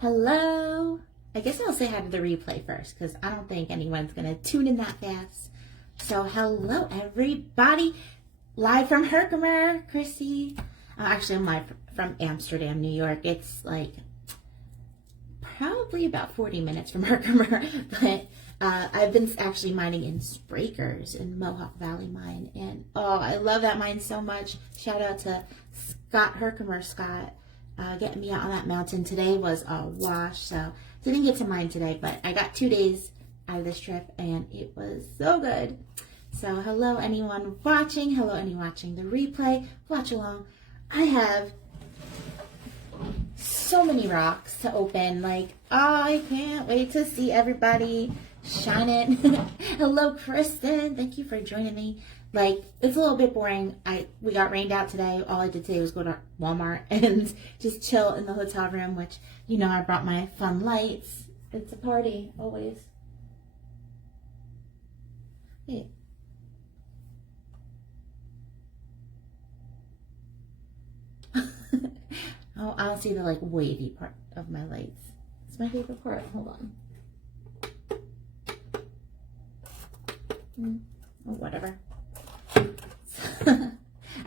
Hello. I guess I'll say hi to the replay first because I don't think anyone's going to tune in that fast. So hello everybody. Live from Herkimer, Krissy. Actually, I'm live from Amsterdam, New York. It's like probably about 40 minutes from Herkimer, but I've been actually mining in Sprakers in Mohawk Valley Mine, and oh, I love that mine so much. Shout out to Herkimer Scott, getting me out on that mountain. Today was a wash, so didn't get to mine today, but I got 2 days out of this trip, and it was so good. So hello anyone watching, hello anyone watching the replay, watch along. I have so many rocks to open, like, oh, I can't wait to see everybody shine it. Hello Kristen, thank you for joining me. Like, it's a little bit boring. We got rained out today. All I did today was go to Walmart and just chill in the hotel room, which, you know, I brought my fun lights. It's a party always. Hey. Oh, I don't see the like wavy part of my lights. It's my favorite part. Hold on. Oh, whatever.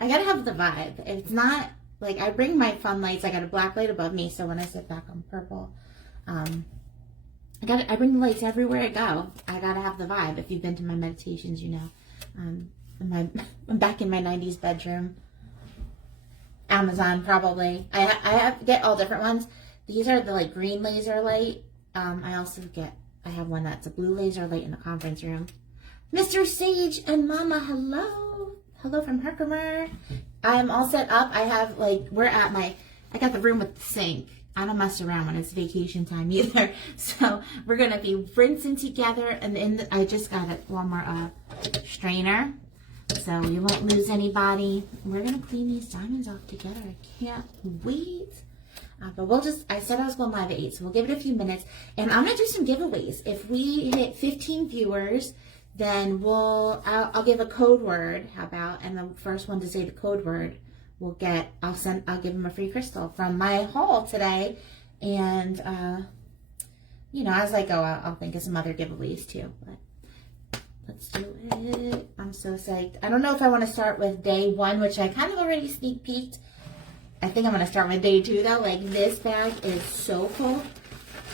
I gotta have the vibe. It's not like I bring my fun lights. I got a black light above me, so when I sit back, I'm purple. I bring the lights everywhere I go. I gotta have the vibe. If you've been to my meditations, you know. I'm back in my 90s bedroom. Amazon probably. I get all different ones. These are the like green laser light. I have one that's a blue laser light in the conference room. Mr. Sage and Mama, hello. Hello from Herkimer. I'm all set up. I have like, I got the room with the sink. I don't mess around when it's vacation time either. So we're going to be rinsing together. And I just got at Walmart strainer. So we won't lose anybody. We're going to clean these diamonds off together. I can't wait. But I said I was going live at 8, so we'll give it a few minutes. And I'm going to do some giveaways. If we hit 15 viewers, then I'll give a code word. How about? And the first one to say the code word will I'll give them a free crystal from my haul today. And, you know, as I go, I'll think of some other giveaways too. But let's do it. I'm so psyched. I don't know if I want to start with day 1, which I kind of already sneak peeked. I think I'm going to start with day 2 though. Like, this bag is so cool.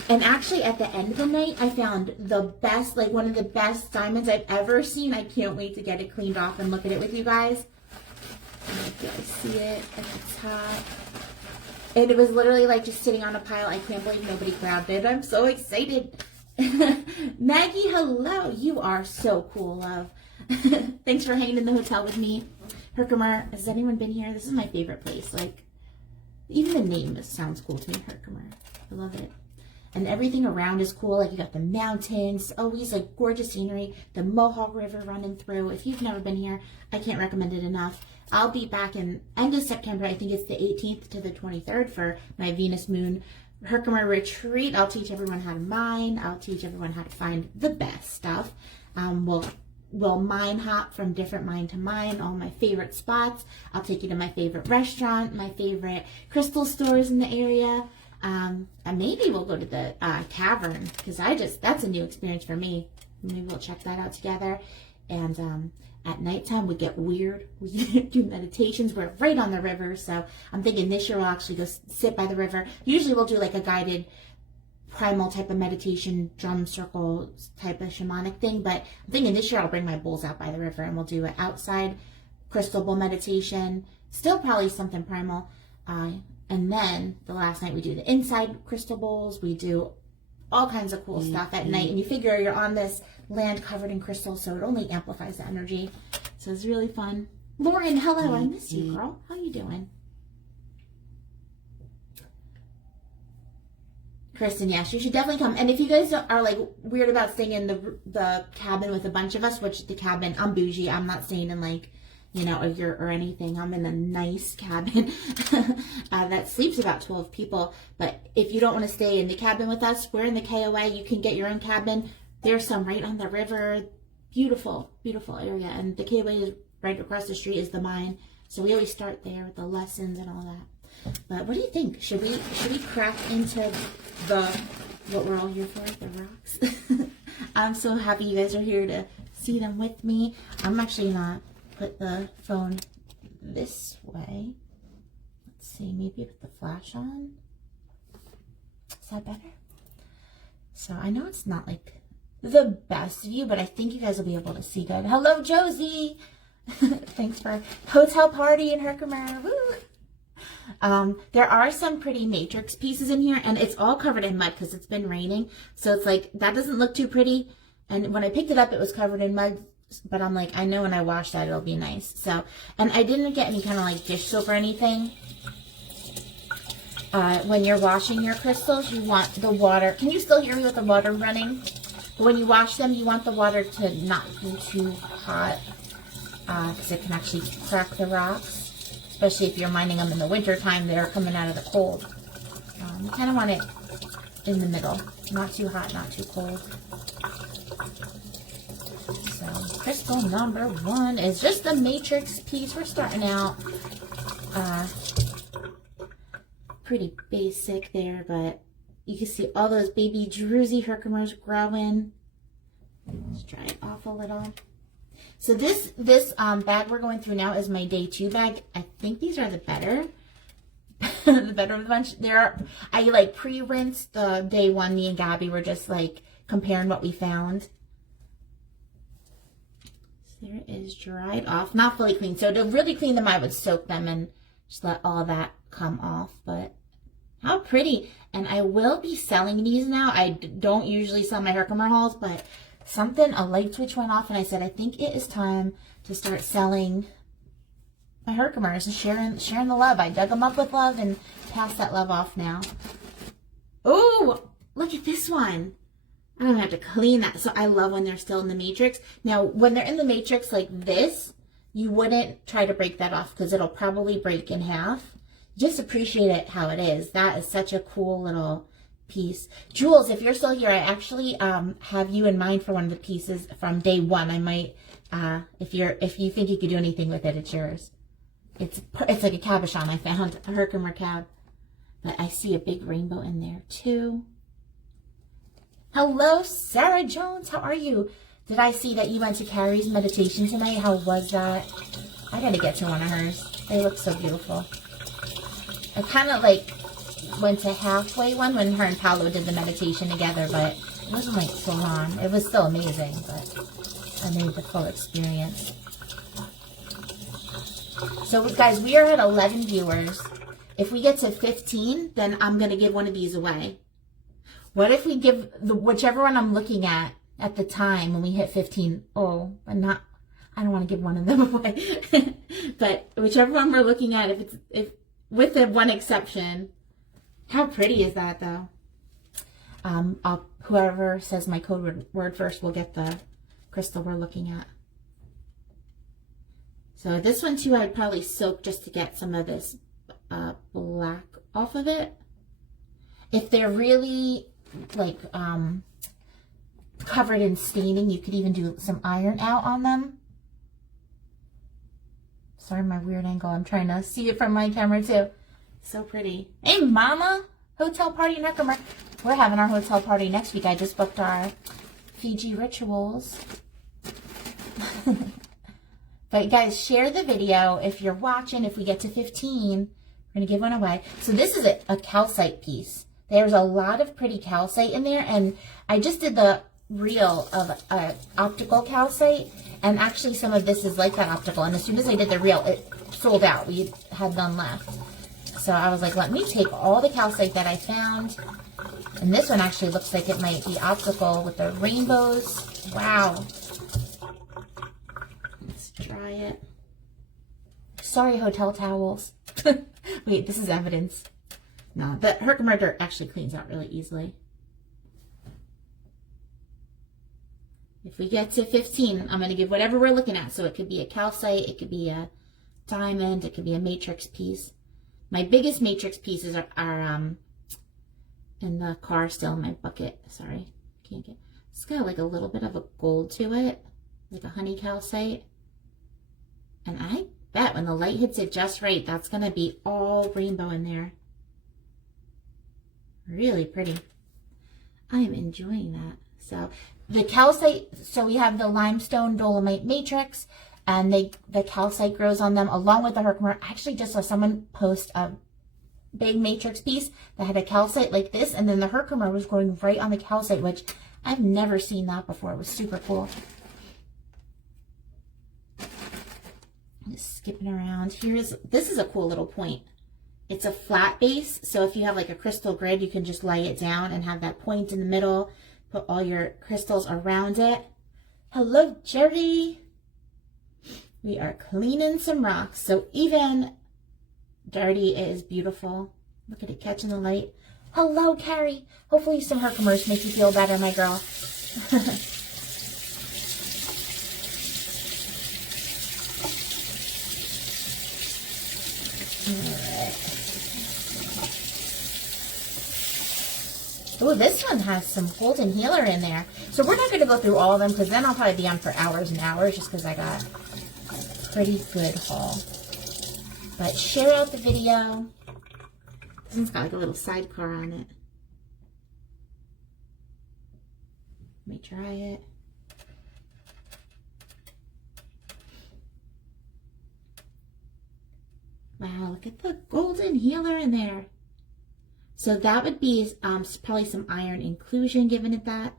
And actually at the end of the night, I found the best, like one of the best diamonds I've ever seen. I can't wait to get it cleaned off and look at it with you guys. You guys see it at the top. And it was literally like just sitting on a pile. I can't believe nobody grabbed it. I'm so excited. Maggie, hello. You are so cool, love. Thanks for hanging in the hotel with me. Herkimer, has anyone been here? This is my favorite place. Like, even the name sounds cool to me, Herkimer. I love it. And everything around is cool. Like, you got the mountains, always like gorgeous scenery, the Mohawk River running through. If you've never been here, I can't recommend it enough. I'll be back in end of September. I think it's the 18th to the 23rd for my Venus Moon Herkimer retreat. I'll teach everyone how to mine. I'll teach everyone how to find the best stuff. We'll mine hop from different mine to mine, all my favorite spots. I'll take you to my favorite restaurant, my favorite crystal stores in the area. And maybe we'll go to the cavern, because that's a new experience for me. Maybe we'll check that out together. And at nighttime we get weird. We do meditations. We're right on the river, so I'm thinking this year we'll actually go sit by the river. Usually we'll do like a guided primal type of meditation, drum circle type of shamanic thing, but I'm thinking this year I'll bring my bowls out by the river and we'll do an outside crystal bowl meditation. Still probably something primal. And then the last night we do the inside crystal bowls. We do all kinds of cool stuff at night. And you figure you're on this land covered in crystals, so it only amplifies the energy. So it's really fun. Lauren, hello. I miss you, girl. How you doing? Kristen, yes, you should definitely come. And if you guys are like weird about staying in the cabin with a bunch of us, which the cabin, I'm bougie. I'm not staying in like, you know, or anything. I'm in a nice cabin that sleeps about 12 people. But if you don't want to stay in the cabin with us, we're in the KOA. You can get your own cabin. There's some right on the river. Beautiful, beautiful area. And the KOA is right across the street is the mine. So we always start there with the lessons and all that. But what do you think? Should we crack into the what we're all here for, the rocks? I'm so happy you guys are here to see them with me. I'm actually gonna put the phone this way. Let's see, maybe put the flash on. Is that better? So I know it's not like the best view, but I think you guys will be able to see good. Hello, Josie. Thanks for hotel party in Herkimer. Woo! There are some pretty matrix pieces in here, and it's all covered in mud because it's been raining. So it's like, that doesn't look too pretty. And when I picked it up, it was covered in mud. But I'm like, I know when I wash that, it'll be nice. So, and I didn't get any kind of like dish soap or anything. When you're washing your crystals, you want the water. Can you still hear me with the water running? When you wash them, you want the water to not be too hot. Because it can actually crack the rocks, especially if you're mining them in the winter time. They're coming out of the cold. You kind of want it in the middle, not too hot, not too cold. So crystal number 1 is just the matrix piece. We're starting out pretty basic there, but you can see all those baby druzy Herkimers growing. Let's dry it off a little. So this bag we're going through now is my day 2 bag. I think these are the better, the better of the bunch. I like pre-rinsed the day 1. Me and Gabby were just like comparing what we found. So there it is, dried off, not fully clean. So to really clean them, I would soak them and just let all that come off. But how pretty! And I will be selling these now. I don't usually sell my Herkimer hauls, but a light switch went off, and I said, I think it is time to start selling my Herkimers and sharing the love. I dug them up with love and pass that love off now. Oh, look at this one. I don't have to clean that. So I love when they're still in the matrix. Now, when they're in the matrix like this, you wouldn't try to break that off because it'll probably break in half. Just appreciate it how it is. That is such a cool little piece. Jules, if you're still here, I actually have you in mind for one of the pieces from day 1. I might, if you think you could do anything with it, it's yours. It's like a cabochon. I found a Herkimer cab, but I see a big rainbow in there too. Hello, Sarah Jones. How are you? Did I see that you went to Carrie's meditation tonight? How was that? I gotta get to one of hers. They look so beautiful. I kind of like went to halfway one when her and Paolo did the meditation together, but it wasn't like so long. It was still amazing, but I made the full experience. So guys, we are at 11 viewers. If we get to 15, then I'm going to give one of these away. What if we give whichever one I'm looking at the time when we hit 15? Oh, but not, I don't want to give one of them away. But whichever one we're looking at, if with the one exception. How pretty is that, though? Whoever says my code word first will get the crystal we're looking at. So this one, too, I'd probably soak just to get some of this black off of it. If they're really, like, covered in staining, you could even do some iron out on them. Sorry, my weird angle. I'm trying to see it from my camera, too. So pretty. Hey, Mama! Hotel party in Herkimer. We're having our hotel party next week. I just booked our Fiji rituals. But guys, share the video if you're watching. If we get to 15, we're going to give one away. So this is a calcite piece. There's a lot of pretty calcite in there. And I just did the reel of optical calcite. And actually some of this is like that optical. And as soon as I did the reel, it sold out. We had none left. So I was like, let me take all the calcite that I found. And this one actually looks like it might be optical with the rainbows. Wow. Let's try it. Sorry, hotel towels. Wait, this is evidence. No, the Herkimer dirt actually cleans out really easily. If we get to 15, I'm going to give whatever we're looking at. So it could be a calcite, it could be a diamond, it could be a matrix piece. My biggest matrix pieces are in the car still in my bucket. Sorry, can't get. It's got like a little bit of a gold to it, like a honey calcite. And bet when the light hits it just right, that's going to be all rainbow in there. Really pretty. I am enjoying that. So the calcite, so we have the limestone dolomite matrix, and the calcite grows on them along with the Herkimer. I actually just saw someone post a big matrix piece that had a calcite like this, and then the Herkimer was growing right on the calcite, which I've never seen that before. It was super cool. Just skipping around. This is a cool little point. It's a flat base, so if you have like a crystal grid, you can just lay it down and have that point in the middle. Put all your crystals around it. Hello, Jerry. We are cleaning some rocks. So even dirty, it is beautiful. Look at it catching the light. Hello, Carrie. Hopefully some Herkimers make you feel better, my girl. Oh, this one has some golden healer in there. So we're not going to go through all of them because then I'll probably be on for hours and hours just because I got a pretty good haul. But share out the video. This one's got like a little sidecar on it. Let me try it. Wow, look at the golden healer in there. So that would be probably some iron inclusion given it that.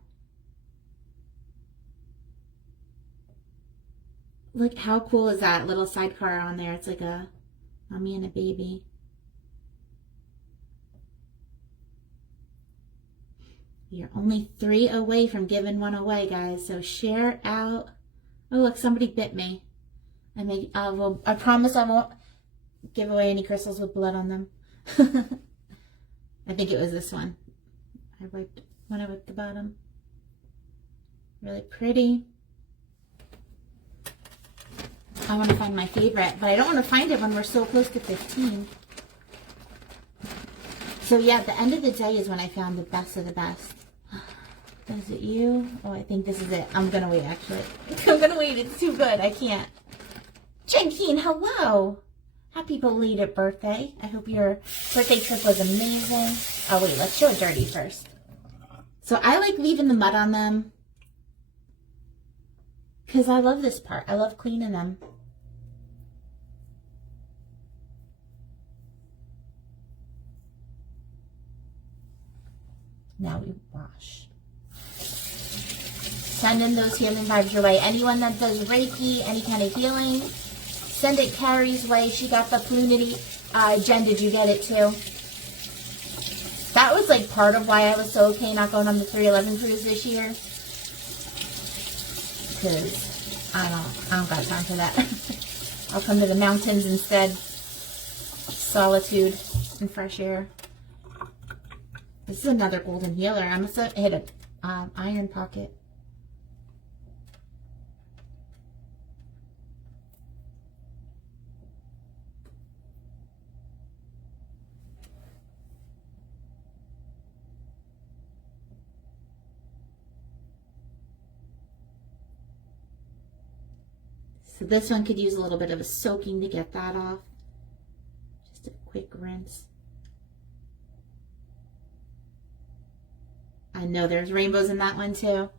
Look, how cool is that little sidecar on there? It's like a mommy and a baby. You're only 3 away from giving one away, guys. So share out. Oh, look, somebody bit me. I promise I won't give away any crystals with blood on them. I think it was this one. I wiped the bottom. Really pretty. I want to find my favorite, but I don't want to find it when we're so close to 15. So yeah, at the end of the day is when I found the best of the best. Is it you? Oh, I think this is it. I'm going to wait, actually. I'm going to wait. It's too good. I can't. Jen Keen, hello. Happy belated birthday. I hope your birthday trip was amazing. Oh, wait. Let's show it dirty first. So I like leaving the mud on them because I love this part. I love cleaning them. Now we wash. Send in those healing vibes your way. Anyone that does Reiki, any kind of healing, send it Carrie's way. She got the Plunity. Jen, did you get it too? That was like part of why I was so okay not going on the 311 cruise this year. Because I don't got time for that. I'll come to the mountains instead. Solitude and fresh air. This is another golden healer. I must have hit an iron pocket. So this one could use a little bit of a soaking to get that off. Just a quick rinse. I know there's rainbows in that one too.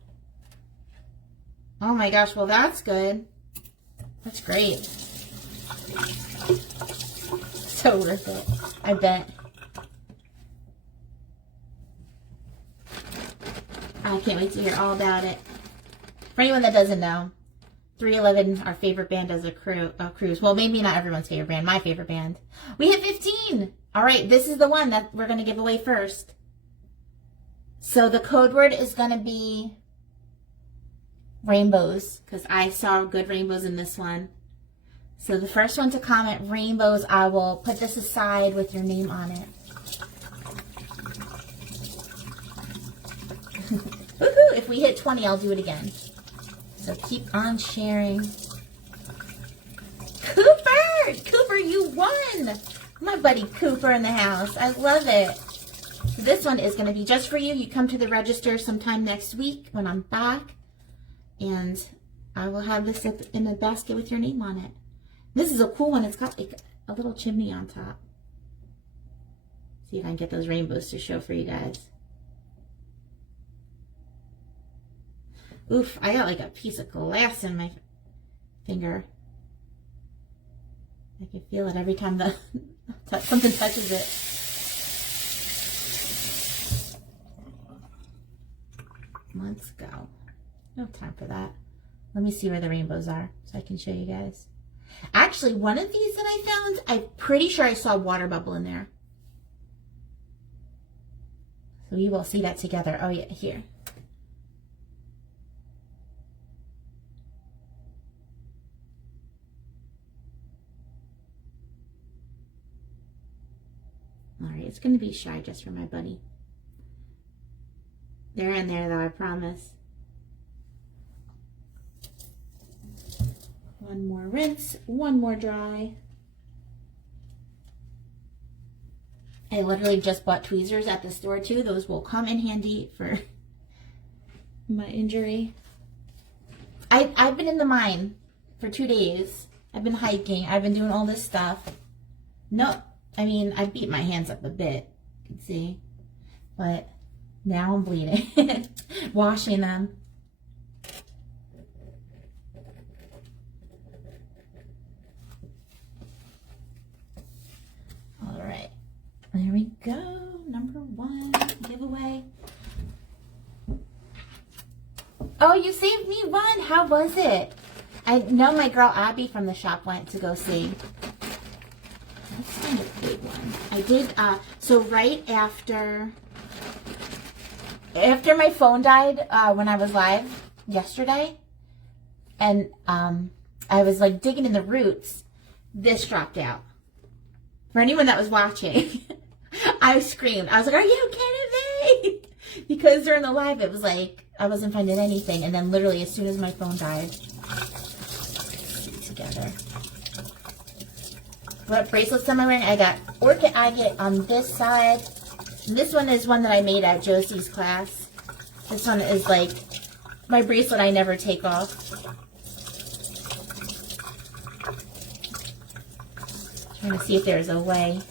Oh my gosh, well that's good. That's great. So worth it, I bet. I can't wait to hear all about it. For anyone that doesn't know, 311, our favorite band as a cruise. Well, maybe not everyone's favorite band, my favorite band. We hit 15. All right, this is the one that we're going to give away first. So the code word is going to be rainbows, because I saw good rainbows in this one. So the first one to comment rainbows, I will put this aside with your name on it. Woohoo! If we hit 20, I'll do it again. So keep on sharing. Cooper! Cooper, you won! My buddy Cooper in the house. I love it. So this one is going to be just for you. You come to the register sometime next week when I'm back. And I will have this in a basket with your name on it. This is a cool one. It's got like a little chimney on top. See if I can get those rainbows to show for you guys. Oof, I got like a piece of glass in my finger. I can feel it every time something touches it. Let's go. No time for that. Let me see where the rainbows are so I can show you guys. Actually, one of these that I found, I'm pretty sure I saw a water bubble in there. So we will see that together. Oh yeah, here. All right, it's going to be shy just for my buddy. They're in there though, I promise. One more rinse, one more dry. I literally just bought tweezers at the store too. Those will come in handy for my injury. I've been in the mine for 2 days. I've been hiking. I've been doing all this stuff. No, I mean, I beat my hands up a bit, you can see. But now I'm bleeding. Washing them. All right. There we go. Number 1 giveaway. Oh, you saved me one. How was it? I know my girl Abby from the shop went to go see. That's kind of a big one. I did, so right after my phone died, when I was live yesterday, and I was like digging in the roots, this dropped out. For anyone that was watching, I screamed. I was like, "Are you kidding me?" Because during the live, it was like I wasn't finding anything, and then literally as soon as my phone died, together. What bracelets am I wearing? I got orchid agate on this side. This one is one that I made at Josie's class. This one is like my bracelet I never take off. Trying to see if there's a way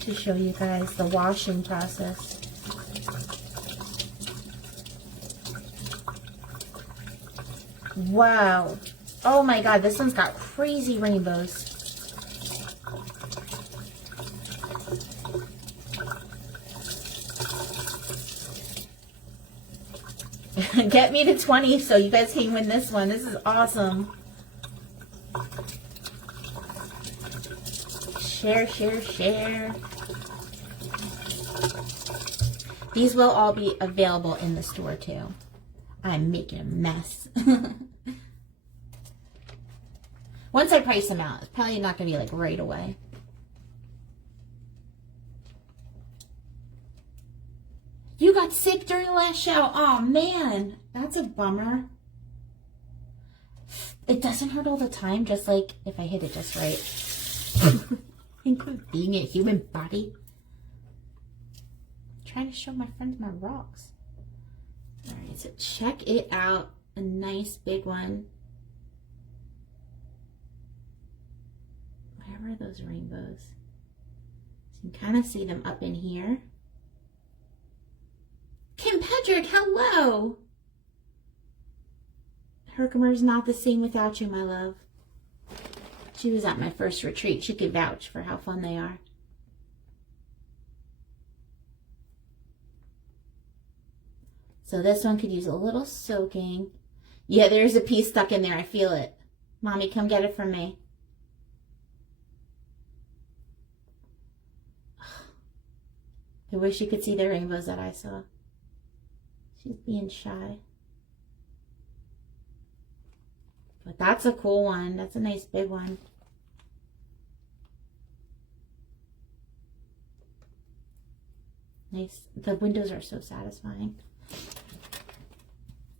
to show you guys the washing process. Wow. Oh my God, this one's got crazy rainbows. Get me to 20 so you guys can win this one. This is awesome. Share, share, share. These will all be available in the store too. I'm making a mess. Once I price them out, it's probably not going to be like right away. You got sick during the last show. Oh man, that's a bummer. It doesn't hurt all the time, just like if I hit it just right. Include being a human body. I'm trying to show my friends my rocks. Alright, so check it out. A nice big one. Where are those rainbows? So you can kind of see them up in here. Kim Pedrick, hello! Herkimer's not the same without you, my love. She was at my first retreat. She could vouch for how fun they are. So this one could use a little soaking. Yeah, there's a piece stuck in there. I feel it. Mommy, come get it from me. I wish you could see the rainbows that I saw. She's being shy. But that's a cool one. That's a nice big one. Nice. The windows are so satisfying.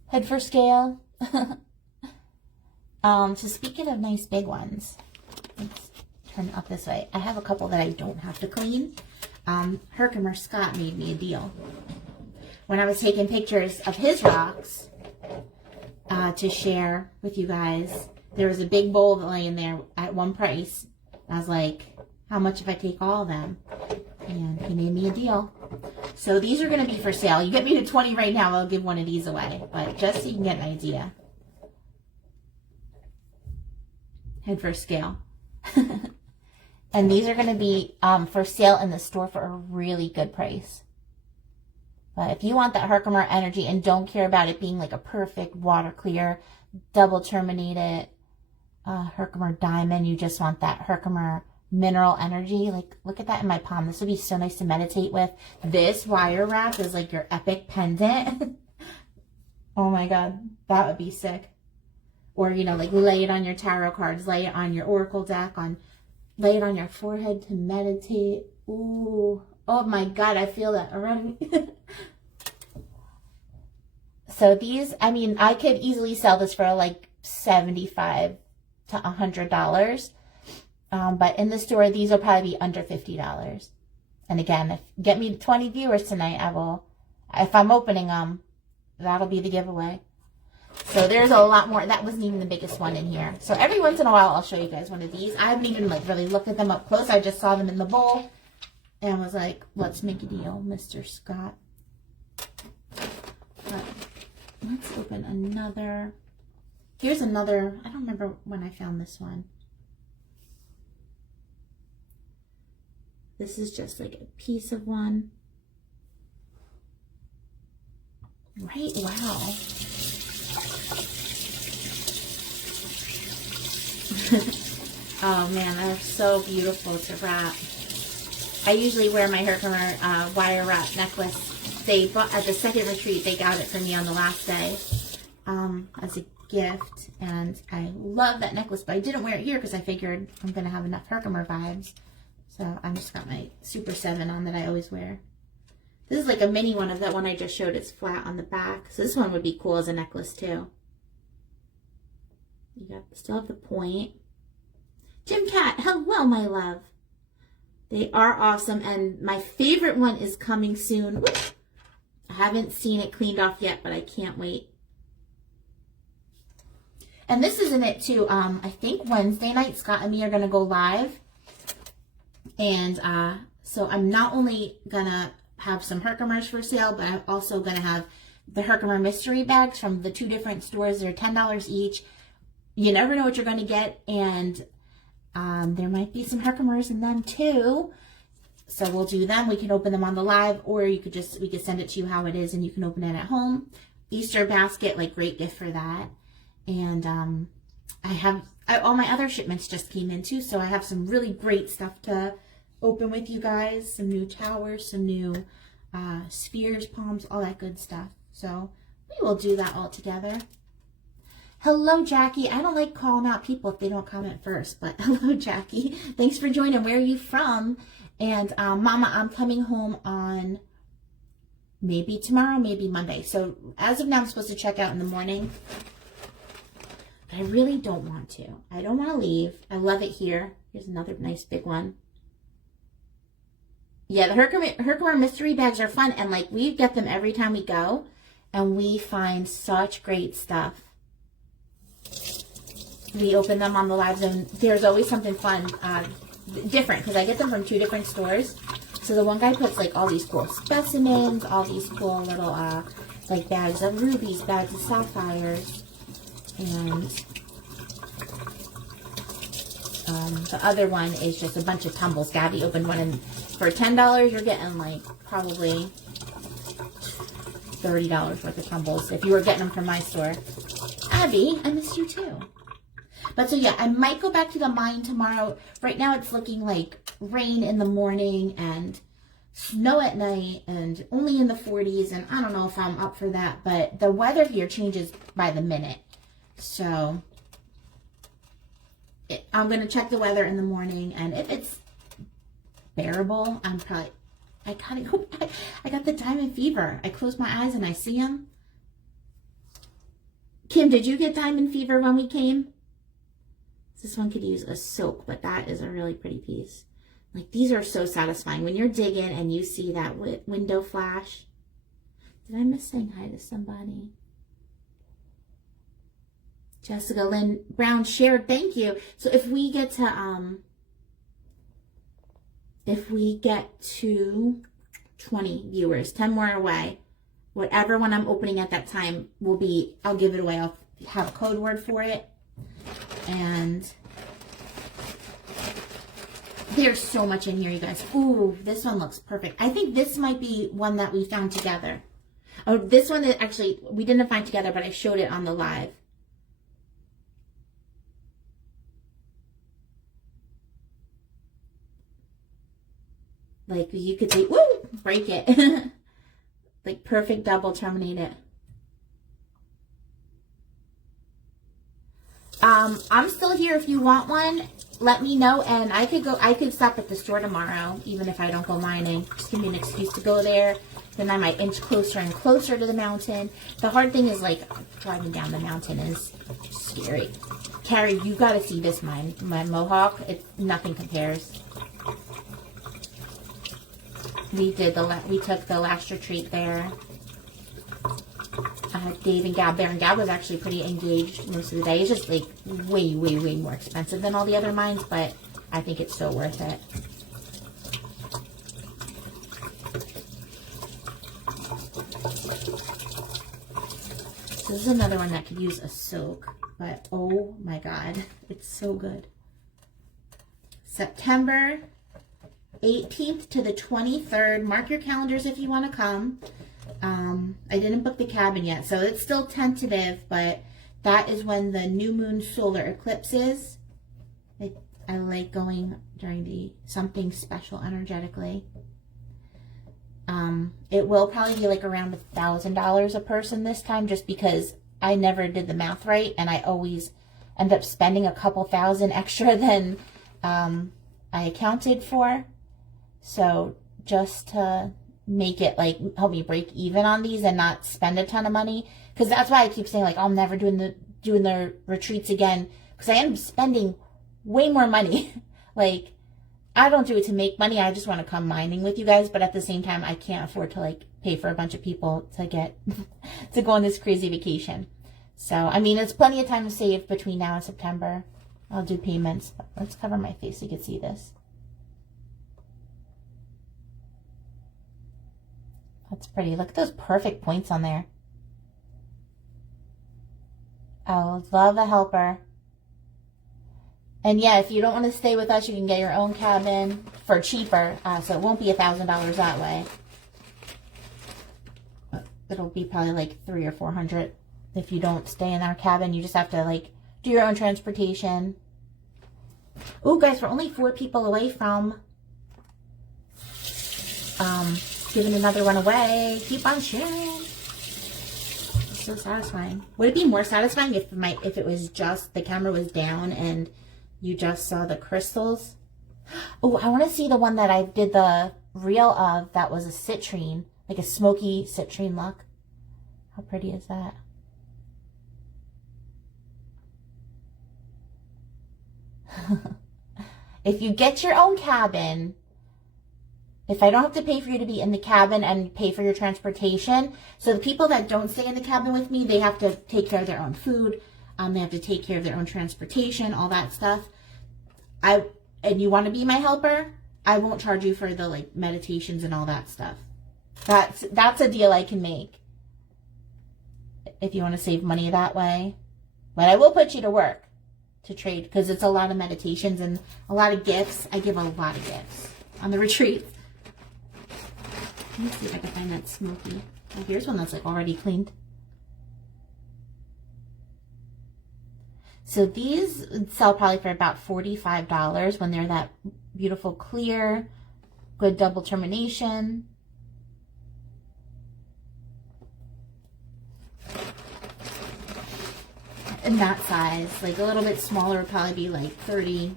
Head for scale. So speaking of nice big ones, let's turn it up this way. I have a couple that I don't have to clean. Herkimer Scott made me a deal. When I was taking pictures of his rocks to share with you guys, there was a big bowl laying there at one price. I was like, how much if I take all of them? And he made me a deal. So these are going to be for sale. You get me to 20 right now, I'll give one of these away. But just so you can get an idea. Head for scale. And these are going to be for sale in the store for a really good price. But if you want that Herkimer energy and don't care about it being like a perfect water clear, double terminated Herkimer diamond, you just want that Herkimer mineral energy. Like, look at that in my palm. This would be so nice to meditate with. This wire wrap is like your epic pendant. Oh my God, that would be sick. Or, you know, like lay it on your tarot cards, lay it on your oracle deck, lay it on your forehead to meditate. Ooh, oh my God, I feel that already. So these, I mean, I could easily sell this for like $75 to $100. But in the store, these will probably be under $50. And again, if you get me 20 viewers tonight, I will, if I'm opening them, that'll be the giveaway. So there's a lot more. That wasn't even the biggest one in here. So every once in a while, I'll show you guys one of these. I haven't even like really looked at them up close. I just saw them in the bowl and was like, let's make a deal, Mr. Scott. But let's open another. Here's another. I don't remember when I found this one. This is just like a piece of one. Right? Wow. Oh man, they're so beautiful to wrap. I usually wear my Herkimer wire wrap necklace. They bought at the second retreat. They got it for me on the last day as a gift, and I love that necklace. But I didn't wear it here because I figured I'm gonna have enough Herkimer vibes. So I just got my Super 7 on that I always wear. This is like a mini one of that one I just showed. It's flat on the back. So this one would be cool as a necklace too. You got still have the point. Jim Cat, hello my love. They are awesome, and my favorite one is coming soon. Woo! I haven't seen it cleaned off yet, but I can't wait. And this is in it too. I think Wednesday night Scott and me are gonna go live. And so I'm not only gonna have some Herkimers for sale, but I'm also gonna have the Herkimer mystery bags from the 2 different stores. They're $10 each. You never know what you're gonna get, and there might be some Herkimers in them too. So we'll do them. We can open them on the live, or we could send it to you how it is, and you can open it at home. Easter basket, like great gift for that. And all my other shipments just came in too, so I have some really great stuff to open with you guys. Some new towers, some new spheres, palms, all that good stuff. So we will do that all together. Hello, Jackie. I don't like calling out people if they don't comment first, but hello, Jackie. Thanks for joining. Where are you from? And Mama, I'm coming home on maybe tomorrow, maybe Monday. So as of now, I'm supposed to check out in the morning. But I really don't want to. I don't want to leave. I love it here. Here's another nice big one. Yeah, the Herkimer mystery bags are fun. And like we get them every time we go. And we find such great stuff. We open them on the live zone. There's always something fun, different, because I get them from 2 different stores. So the one guy puts like all these cool specimens, all these cool little like bags of rubies, bags of sapphires, and the other one is just a bunch of tumbles. Gabby opened one, and for $10 you're getting like probably $30 worth of tumbles if you were getting them from my store. Abby, I missed you too. But so yeah, I might go back to the mine tomorrow. Right now it's looking like rain in the morning and snow at night and only in the 40s. And I don't know if I'm up for that, but the weather here changes by the minute. So I'm going to check the weather in the morning. And if it's bearable, I gotta go back. I got the diamond fever. I close my eyes and I see them. Kim, did you get diamond fever when we came? This one could use a soak, but that is a really pretty piece. Like, these are so satisfying. When you're digging and you see that window flash. Did I miss saying hi to somebody? Jessica Lynn Brown shared, thank you. So if we get to 20 viewers, 10 more away, whatever one I'm opening at that time will be, I'll give it away. I'll have a code word for it. And there's so much in here, you guys. Ooh, this one looks perfect. I think this might be one that we found together. Oh, this one that actually we didn't find together, but I showed it on the live. Like you could say, woo, break it. Like perfect double, terminate it. I'm still here if you want one. Let me know, and I could stop at the store tomorrow, even if I don't go mining. Just give me an excuse to go there. Then I might inch closer and closer to the mountain. The hard thing is like driving down the mountain is scary. Carrie, you gotta see this mine. My Mohawk, nothing compares. We took the last retreat there. Dave and Gab there, and Gab was actually pretty engaged most of the day. It's just like way, way, way more expensive than all the other mines, but I think it's so worth it. So this is another one that could use a soak, but oh my God, it's so good. September 18th to the 23rd. Mark your calendars if you want to come. I didn't book the cabin yet, so it's still tentative, but that is when the new moon solar eclipse is. I like going during the something special energetically. It will probably be like around $1,000 a person this time, just because I never did the math right, and I always end up spending a couple thousand extra than I accounted for. So just to make it like help me break even on these and not spend a ton of money, because that's why I keep saying like I'm never doing the retreats again, because I end up spending way more money. Like I don't do it to make money. I just want to come mining with you guys, but at the same time I can't afford to like pay for a bunch of people to get to go on this crazy vacation. So I mean, it's plenty of time to save between now and September. I'll do payments. Let's cover my face so you can see this. That's pretty. Look at those perfect points on there. I love a helper. And yeah, if you don't want to stay with us, you can get your own cabin for cheaper. So it won't be $1,000 that way. It'll be probably like $300 or $400 if you don't stay in our cabin. You just have to like do your own transportation. Oh, guys, we're only 4 people away from giving another one away. Keep on sharing. It's so satisfying. Would it be more satisfying if it was just the camera was down and you just saw the crystals? Oh, I want to see the one that I did the reel of that was a citrine, like a smoky citrine look. How pretty is that? If you get your own cabin, if I don't have to pay for you to be in the cabin and pay for your transportation, so the people that don't stay in the cabin with me, they have to take care of their own food, they have to take care of their own transportation, all that stuff. And you want to be my helper, I won't charge you for the like meditations and all that stuff. That's a deal I can make if you want to save money that way. But I will put you to work to trade, because it's a lot of meditations and a lot of gifts. I give a lot of gifts on the retreat. Let me see if I can find that smoky. Oh, here's one that's like already cleaned. So these sell probably for about $45 when they're that beautiful clear, good double termination. And that size, like a little bit smaller, would probably be like $30.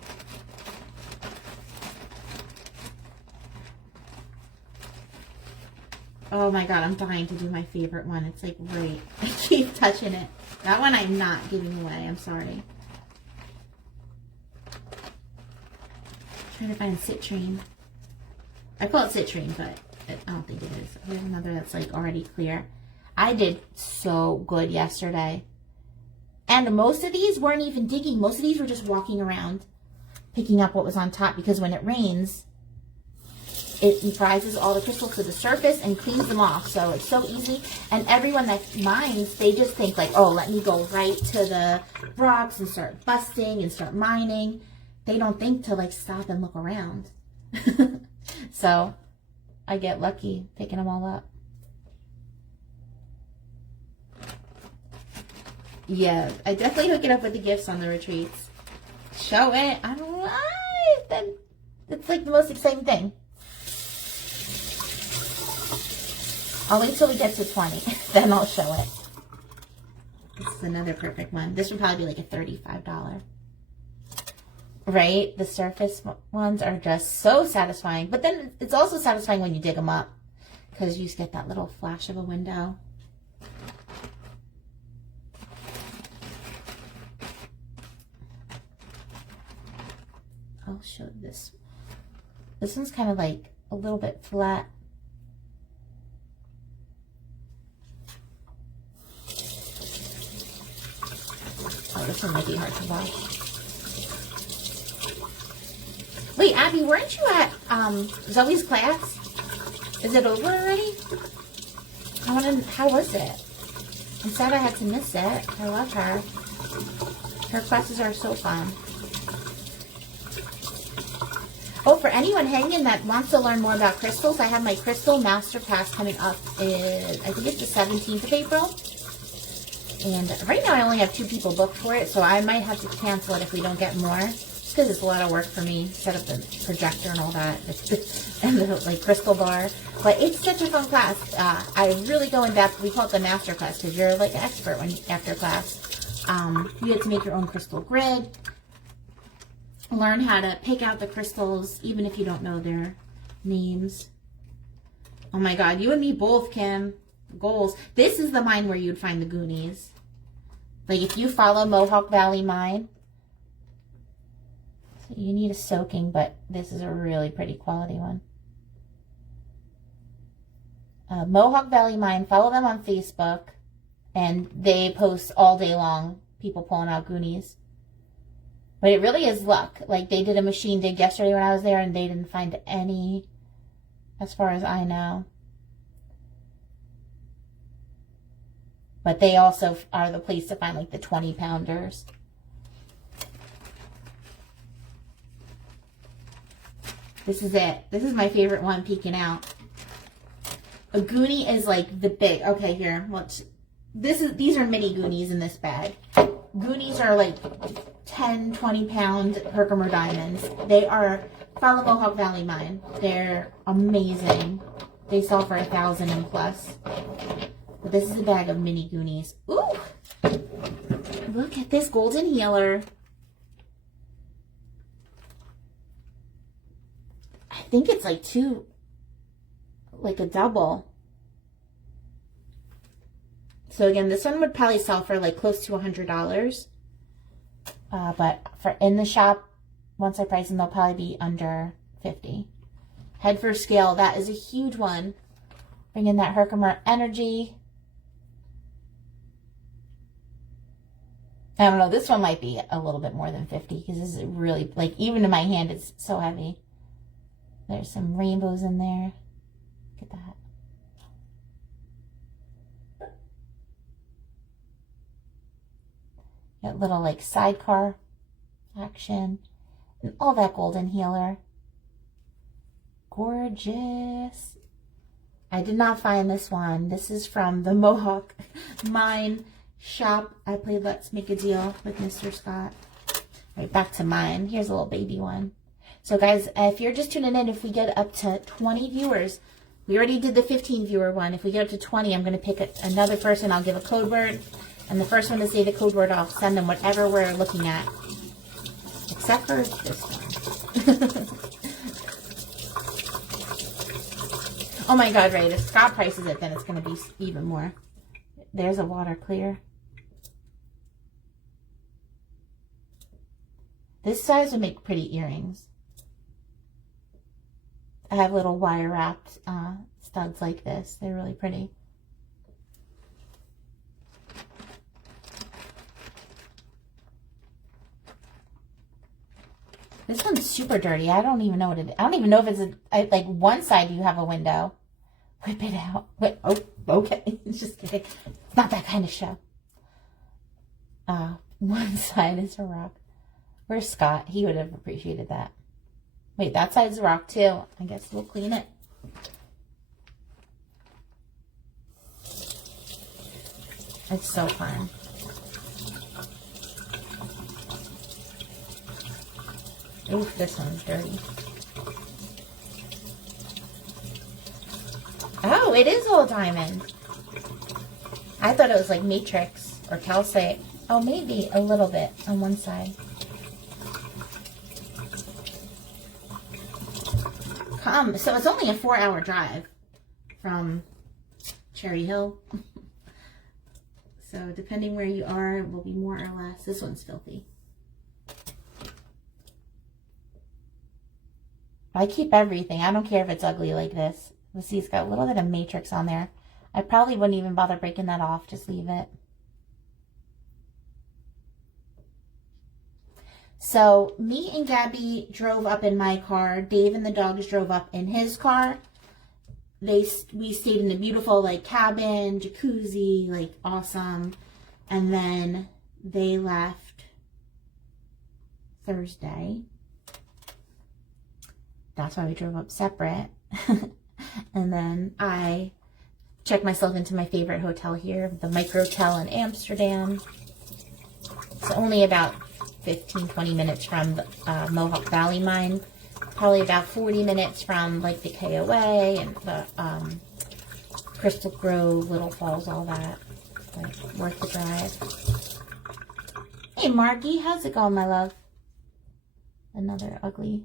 Oh my God, I'm dying to do my favorite one. It's like right. I keep touching it. That one I'm not giving away. I'm sorry. Trying to find citrine. I call it citrine, but I don't think it is. Here's another that's like already clear. I did so good yesterday. And most of these weren't even digging. Most of these were just walking around, picking up what was on top, because when it rains, it rises all the crystals to the surface and cleans them off. So it's so easy. And everyone that mines, they just think like, oh, let me go right to the rocks and start busting and start mining. They don't think to like stop and look around. So I get lucky picking them all up. Yeah, I definitely hook it up with the gifts on the retreats. Show it. I don't know why. Then it's like the most exciting thing. I'll wait till we get to 20. Then I'll show it. This is another perfect one. This would probably be like a $35. Right? The surface ones are just so satisfying. But then it's also satisfying when you dig them up, because you just get that little flash of a window. I'll show this. This one's kind of like a little bit flat. Oh, this one might be hard to wash. Wait, Abby, weren't you at Zoe's class? Is it over already? How was it? I'm sad I had to miss it. I love her. Her classes are so fun. Oh, for anyone hanging that wants to learn more about crystals, I have my Crystal Masterclass coming up I think it's the 17th of April. And right now I only have 2 people booked for it, so I might have to cancel it if we don't get more. Just because it's a lot of work for me. Set up the projector and all that. And the like crystal bar. But it's such a fun class. I really go in depth. We call it the master class because you're like an expert after class. You get to make your own crystal grid. Learn how to pick out the crystals even if you don't know their names. Oh my god, you and me both, Kim. Goals. This is the mine where you'd find the Goonies. Like if you follow Mohawk Valley Mine, so you need a soaking, but this is a really pretty quality one. Mohawk Valley Mine, follow them on Facebook, and they post all day long people pulling out Goonies. But it really is luck. Like they did a machine dig yesterday when I was there, and they didn't find any, as far as I know. But they also are the place to find like the 20-pounders. This is it. This is my favorite one peeking out. A Goonie is like the big. Okay, here. These are mini Goonies in this bag. Goonies are like 10, 20-pound Herkimer diamonds. They are, follow Mohawk Valley Mine. They're amazing. They sell for $1,000 and plus. But this is a bag of mini Goonies. Ooh! Look at this golden healer. I think it's like like a double. So again, this one would probably sell for like close to $100. But for in the shop, once I price them, they'll probably be under $50. Head for scale, that is a huge one. Bring in that Herkimer energy. I don't know, this one might be a little bit more than 50 because this is really, like, even in my hand, it's so heavy. There's some rainbows in there. Look at that. Got little, like, sidecar action. And all that golden healer. Gorgeous. I did not find this one. This is from the Mohawk Mine shop. I played Let's Make a Deal with Mr. Scott. Right, back to mine. Here's a little baby one. So guys, if you're just tuning in, if we get up to 20 viewers, we already did the 15 viewer one. If we get up to 20, I'm going to pick another person. I'll give a code word. And the first one to say the code word, I'll send them whatever we're looking at. Except for this one. Oh my god, Ray, if Scott prices it, then it's going to be even more. There's a water clear. This size would make pretty earrings. I have little wire wrapped studs like this. They're really pretty. This one's super dirty. I don't even know what it is. I don't even know if it's like one side you have a window. Whip it out. Wait, oh, okay. Just kidding. It's not that kind of show. One side is a rock. Where's Scott? He would have appreciated that. Wait, that side's a rock too. I guess we'll clean it. It's so fun. Oof, this one's dirty. Oh, it is all diamond. I thought it was like matrix or calcite. Oh, maybe a little bit on one side. So it's only a 4-hour drive from Cherry Hill. So depending where you are, it will be more or less. This one's filthy. I keep everything. I don't care if it's ugly like this. Let's see, it's got a little bit of matrix on there. I probably wouldn't even bother breaking that off. Just leave it. So me and Gabby drove up in my car. Dave and the dogs drove up in his car. We stayed in a beautiful like cabin, jacuzzi, like awesome. And then they left Thursday. That's why we drove up separate. And then I checked myself into my favorite hotel here, the Microtel in Amsterdam. It's only about 15-20 minutes from the Mohawk Valley Mine. Probably about 40 minutes from like the KOA and the Crystal Grove, Little Falls, all that. Like, worth the drive. Hey Margie, how's it going, my love? Another ugly.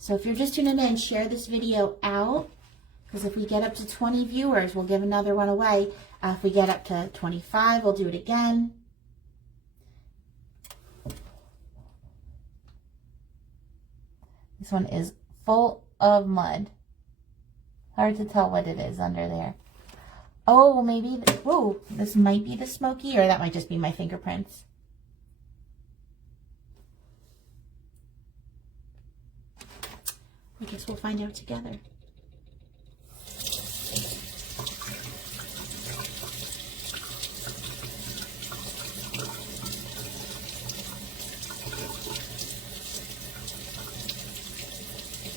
So if you're just tuning in, share this video out. Because if we get up to 20 viewers, we'll give another one away. If we get up to 25, we'll do it again. This one is full of mud. Hard to tell what it is under there. Oh, maybe, whoa, this might be the smoky, or that might just be my fingerprints. I guess we'll find out together.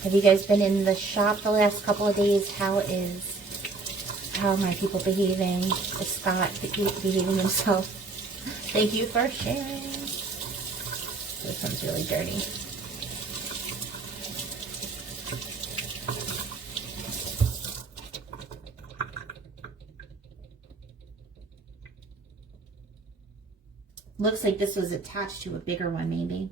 Have you guys been in the shop the last couple of days? How are my people behaving? Is Scott behaving himself? Thank you for sharing. This one's really dirty. Looks like this was attached to a bigger one, maybe.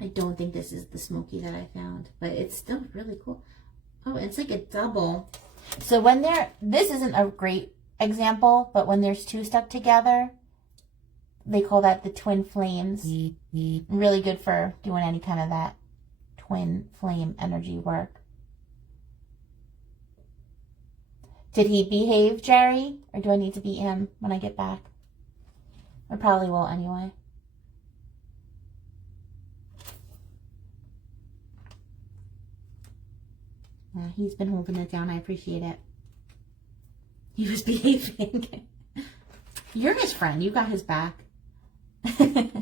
I don't think this is the smoky that I found, but it's still really cool. Oh, it's like a double. So when this isn't a great example, but when there's two stuck together, they call that the twin flames. Really good for doing any kind of that twin flame energy work. Did he behave, Jerry? Or do I need to beat him when I get back? I probably will anyway. Yeah, he's been holding it down. I appreciate it. He was behaving. You're his friend. You got his back. Ooh,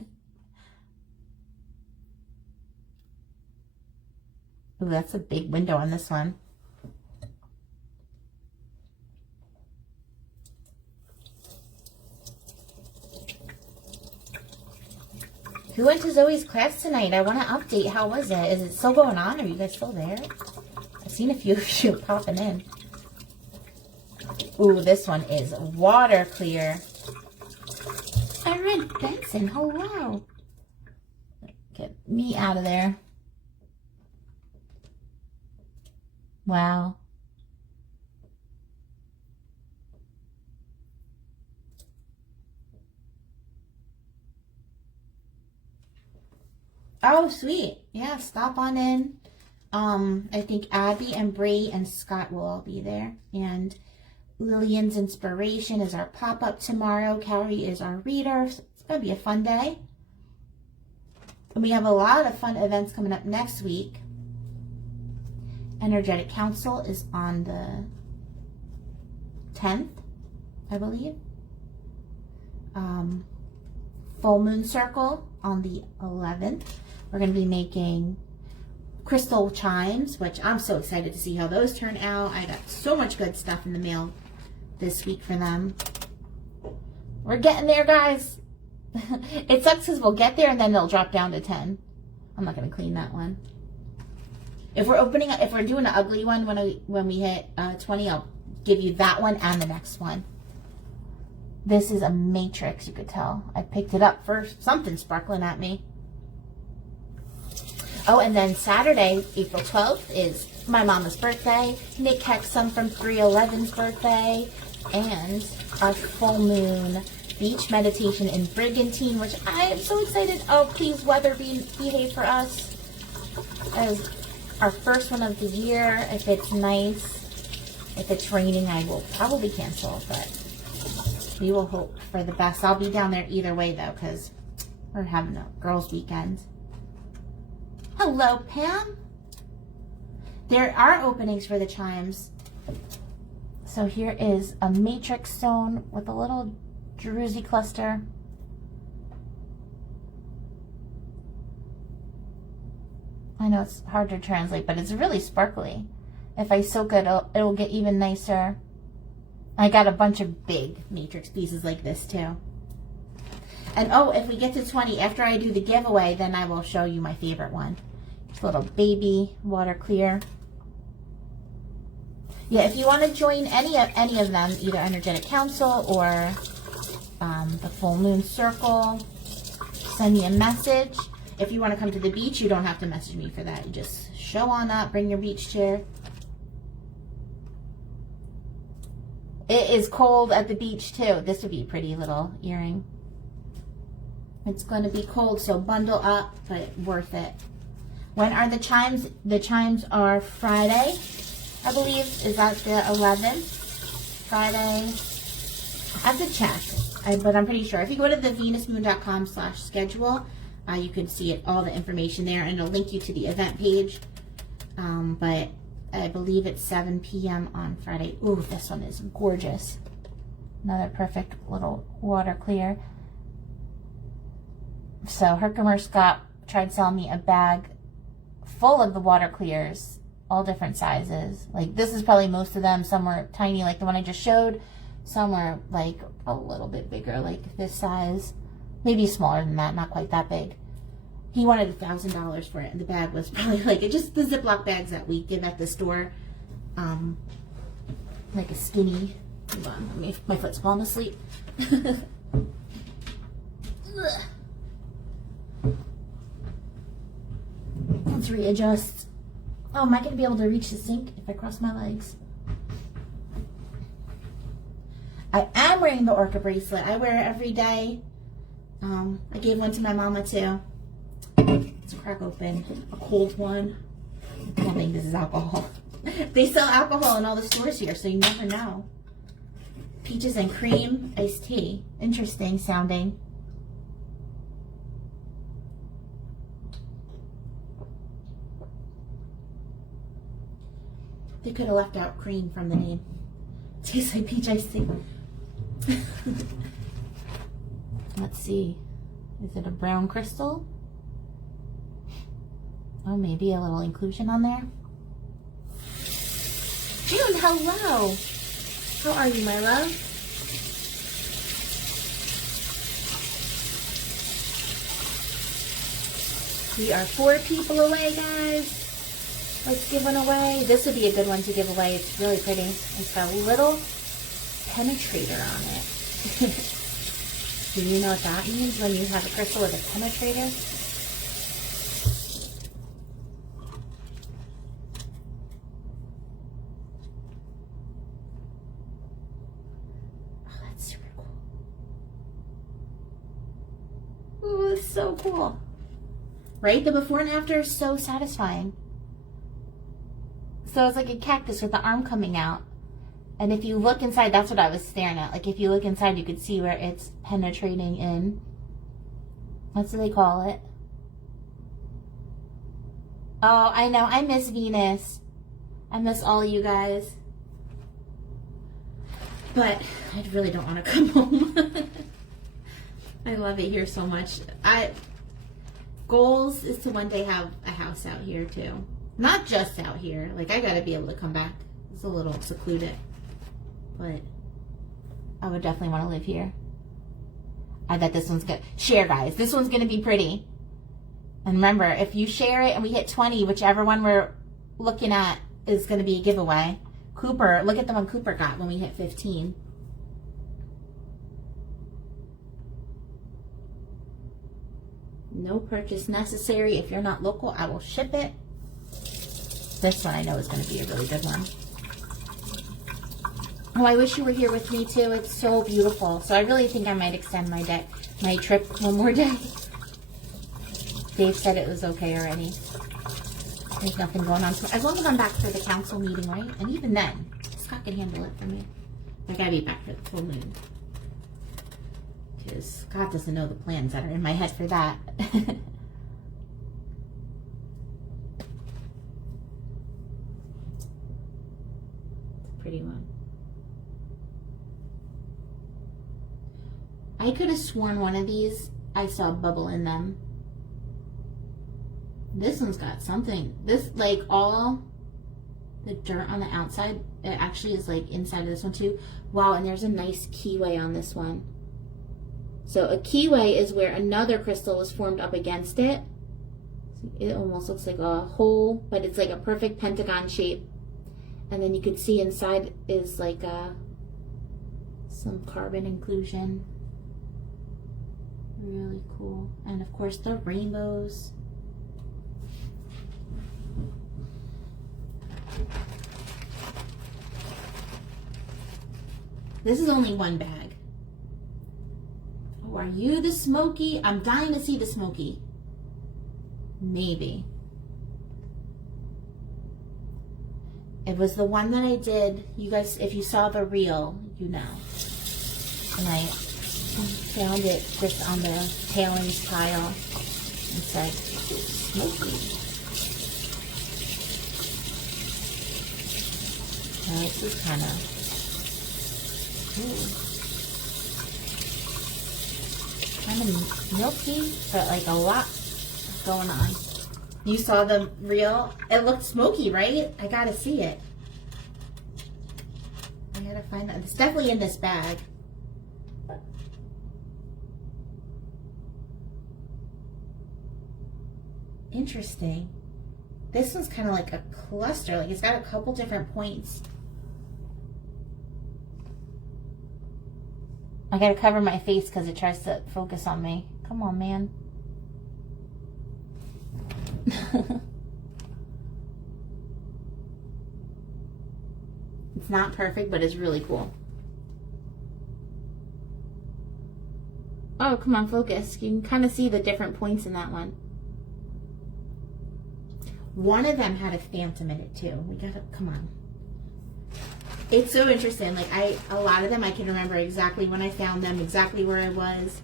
that's a big window on this one. Who went to Zoe's class tonight? I want to update. How was it? Is it still going on? Are you guys still there? I've seen a few of you popping in. Ooh, this one is water clear. Erin Benson, hello. Get me out of there. Wow. Oh, sweet. Yeah, stop on in. I think Abby and Bree and Scott will all be there. And Lillian's Inspiration is our pop-up tomorrow. Carrie is our reader. So it's going to be a fun day. And we have a lot of fun events coming up next week. Energetic Council is on the 10th, I believe. Full Moon Circle on the 11th. We're going to be making crystal chimes, which I'm so excited to see how those turn out. I got so much good stuff in the mail this week for them. We're getting there, guys. It sucks because we'll get there and then they'll drop down to 10. I'm not going to clean that one. If we're doing an ugly one when we hit 20, I'll give you that one and the next one. This is a matrix, you could tell. I picked it up for something sparkling at me. Oh, and then Saturday, April 12th, is my mama's birthday, Nick Hexum from 311's birthday, and our full moon beach meditation in Brigantine, which I am so excited. Oh, please, weather behave for us. As our first one of the year. If it's nice, if it's raining, I will probably cancel, but we will hope for the best. I'll be down there either way, though, because we're having a girls' weekend. Hello, Pam. There are openings for the chimes. So here is a matrix stone with a little druzy cluster. I know it's hard to translate, but it's really sparkly. If I soak it, it'll get even nicer. I got a bunch of big matrix pieces like this too. And oh, if we get to 20, after I do the giveaway, then I will show you my favorite one. It's a little baby water clear. Yeah, if you want to join any of them, either Energetic Council or the Full Moon Circle, send me a message. If you want to come to the beach, you don't have to message me for that. You just show on up, bring your beach chair. It is cold at the beach too. This would be a pretty little earring. It's going to be cold, so bundle up, but worth it. When are the chimes? The chimes are Friday, I believe. Is that the 11th? Friday. I have to check, but I'm pretty sure. If you go to the venusmoon.com/schedule, you can see it, all the information there, and it'll link you to the event page. But I believe it's 7 p.m. on Friday. Ooh, this one is gorgeous. Another perfect little water clear. So Herkimer Scott tried selling me a bag full of the water clears, all different sizes. Like this is probably most of them. Some were tiny, like the one I just showed. Some were like a little bit bigger, like this size. Maybe smaller than that, not quite that big. He wanted $1,000 for it, and the bag was probably like just the Ziploc bags that we give at the store. Like a skinny. Hold on, my foot's falling asleep. Let's readjust. Oh, am I going to be able to reach the sink if I cross my legs? I am wearing the orca bracelet. I wear it every day. I gave one to my mama too. Let's crack open a cold one. I don't think this is alcohol. They sell alcohol in all the stores here, so you never know. Peaches and cream iced tea. Interesting sounding. They could have left out cream from the name. Tastes like peach iced tea. Let's see. Is it a brown crystal? Oh, maybe a little inclusion on there. June, hello. How are you, my love? We are 4 people away, guys. Let's give one away. This would be a good one to give away. It's really pretty. It's got a little penetrator on it. Do you know what that means when you have a crystal with a penetrator? Oh, that's super cool. Oh, it's so cool. Right? The before and after is so satisfying. So it's like a cactus with the arm coming out. And if you look inside, that's what I was staring at. Like if you look inside, you could see where it's penetrating in. That's what they call it. Oh, I know. I miss Venus. I miss all of you guys. But I really don't want to come home. I love it here so much. Goals is to one day have a house out here too. Not just out here. Like I gotta be able to come back. It's a little secluded. But I would definitely want to live here. I bet this one's good. Share, guys. This one's gonna be pretty. And remember, if you share it and we hit 20, whichever one we're looking at is gonna be a giveaway. Cooper, look at the one Cooper got when we hit 15. No purchase necessary. If you're not local, I will ship it. This one I know is going to be a really good one. Oh, I wish you were here with me too. It's so beautiful. So I really think I might extend my trip one more day. Dave said it was okay already. There's nothing going on. So as long as I'm back for the council meeting, right? And even then, Scott can handle it for me. I gotta be back for the full moon. Because Scott doesn't know the plans that are in my head for that. Pretty one. I could have sworn one of these I saw a bubble in them. This one's got something. This, like, all the dirt on the outside, it actually is like inside of this one too. Wow, and there's a nice keyway on this one. So a keyway is where another crystal was formed up against it. It almost looks like a hole, but it's like a perfect pentagon shape. And then you can see inside is like some carbon inclusion. Really cool. And of course the rainbows. This is only one bag. Oh, are you the Smoky? I'm dying to see the Smoky. Maybe. It was the one that I did. You guys, if you saw the reel, you know. And I found it just on the tailings pile and said, Smoky. Now this is kind of, kind of milky, but like a lot going on. You saw the reel? It looked smoky, right? I gotta see it. I gotta find that. It's definitely in this bag. Interesting. This one's kind of like a cluster. Like it's got a couple different points. I gotta cover my face because it tries to focus on me. Come on, man. It's not perfect, but it's really cool. Oh, come on, focus. You can kind of see the different points in that one. One of them had a phantom in it too. We gotta, come on. It's so interesting. Like a lot of them I can remember exactly when I found them, exactly where I was.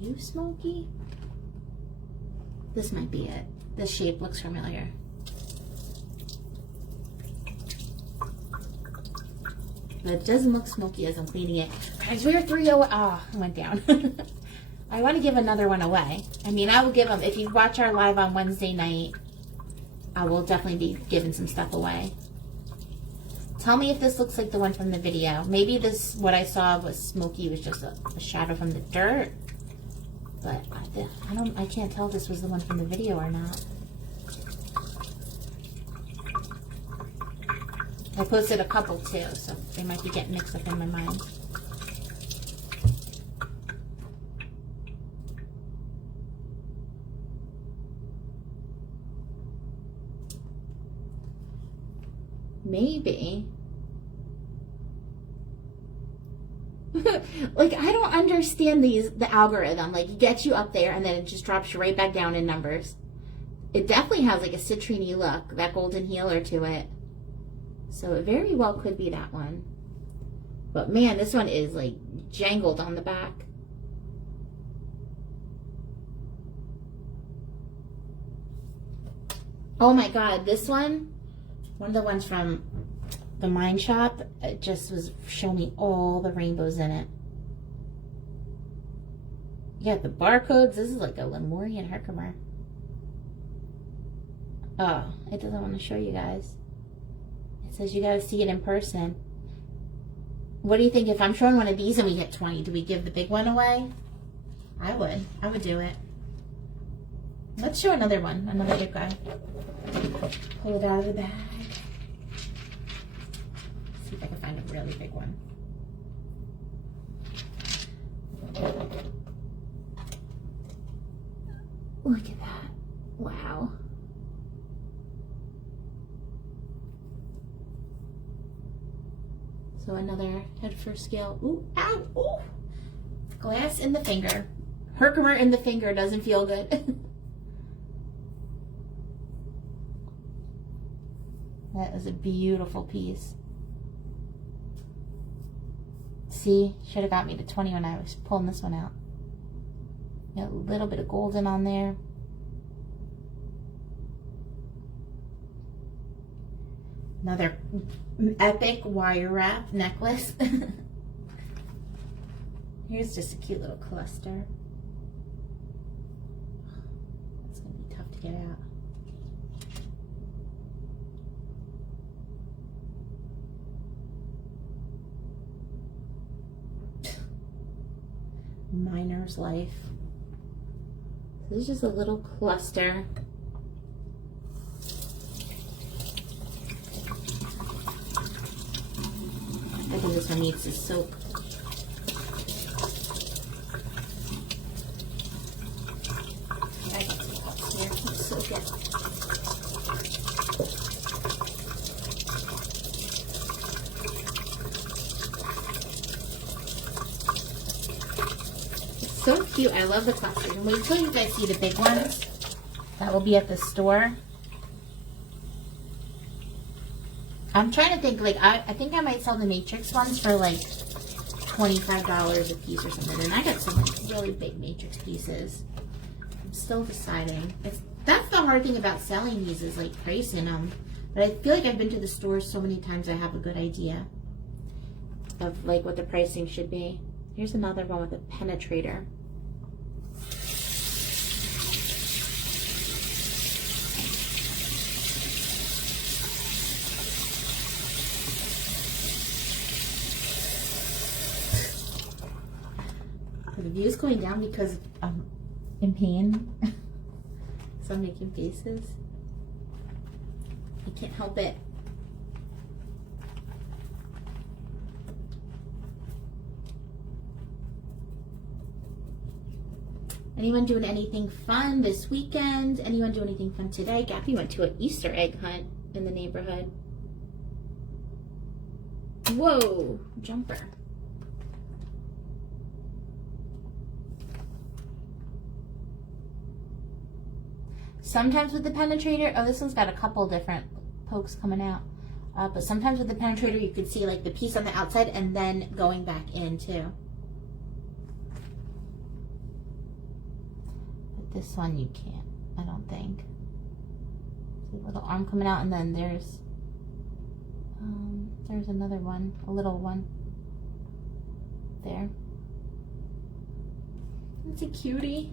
Are you Smoky? This might be it. This shape looks familiar. But it doesn't look smoky as I'm cleaning it. Guys, we're 3 away. Oh, it went down. I want to give another one away. I mean, I will give them, if you watch our live on Wednesday night, I will definitely be giving some stuff away. Tell me if this looks like the one from the video. Maybe this, what I saw was smoky, was just a shadow from the dirt. But I can't tell if this was the one from the video or not. I posted a couple too, so they might be getting mixed up in my mind. Maybe. Like, I don't understand the algorithm. Like, it gets you up there and then it just drops you right back down in numbers. it definitely has like a citrine look, that golden healer to it. So it very well could be that one. But man, this one is like jangled on the back. Oh my God, this one of the ones from the Mine Shop, it just was showing me all the rainbows in it. You got the barcodes. This is like a Lemurian Herkimer. Oh, it doesn't want to show you guys. It says you got to see it in person. What do you think if I'm showing one of these and we get 20? Do we give the big one away? I would. I would do it. Let's show another one. Another big guy. Pull it out of the bag. See if I can find a really big one. Look at that. Wow. So another head first scale. Ooh, ow, ooh. Glass in the finger. Herkimer in the finger doesn't feel good. That is a beautiful piece. See, should have got me to 20 when I was pulling this one out. Got a little bit of golden on there. Another epic wire wrap necklace. Here's just a cute little cluster. It's going to be tough to get out. Miner's life. So this is just a little cluster. I think this one needs to soak. I got some cups here. Let's soak it. It's so cute. I love the clusters. And wait till you guys see the big ones. That will be at the store. I'm trying to think, like, I think I might sell the Matrix ones for like $25 a piece or something. And I got some like, really big Matrix pieces. I'm still deciding. That's the hard thing about selling these is like pricing them. But I feel like I've been to the store so many times I have a good idea of like what the pricing should be. Here's another one with a penetrator. The view is going down because I'm in pain. So I'm making faces. I can't help it. Anyone doing anything fun this weekend? Anyone doing anything fun today? Gappy went to an Easter egg hunt in the neighborhood. Whoa, jumper. Sometimes with the penetrator, oh, this one's got a couple different pokes coming out. But sometimes with the penetrator, you could see like the piece on the outside and then going back in too. But this one you can't, I don't think. See a little arm coming out and then there's another one, a little one. There. That's a cutie.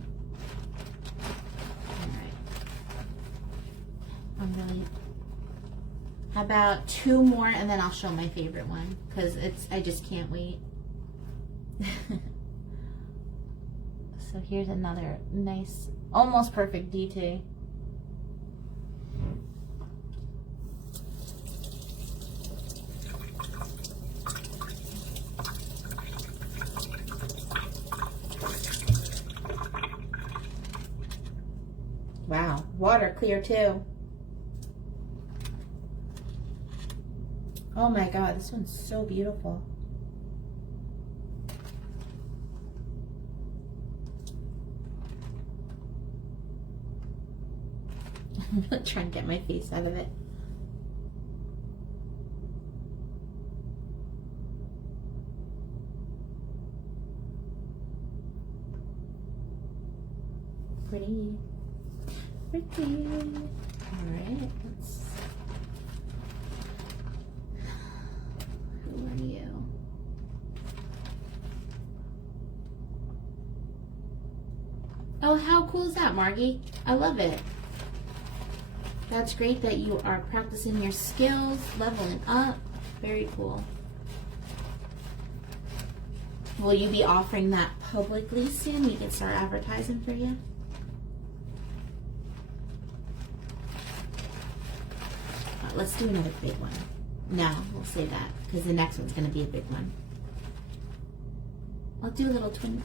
How about 2 more and then I'll show my favorite one because I just can't wait. So here's another nice, almost perfect DT. Wow, water clear too. Oh my God, this one's so beautiful. I'm really trying to get my face out of it. Pretty. Pretty. Alright, let's... Who are you? Oh, how cool is that, Margie? I love it. That's great that you are practicing your skills, leveling up. Very cool. Will you be offering that publicly soon? We can start advertising for you. Let's do another big one. No, we'll say that because the next one's going to be a big one. I'll do a little twin.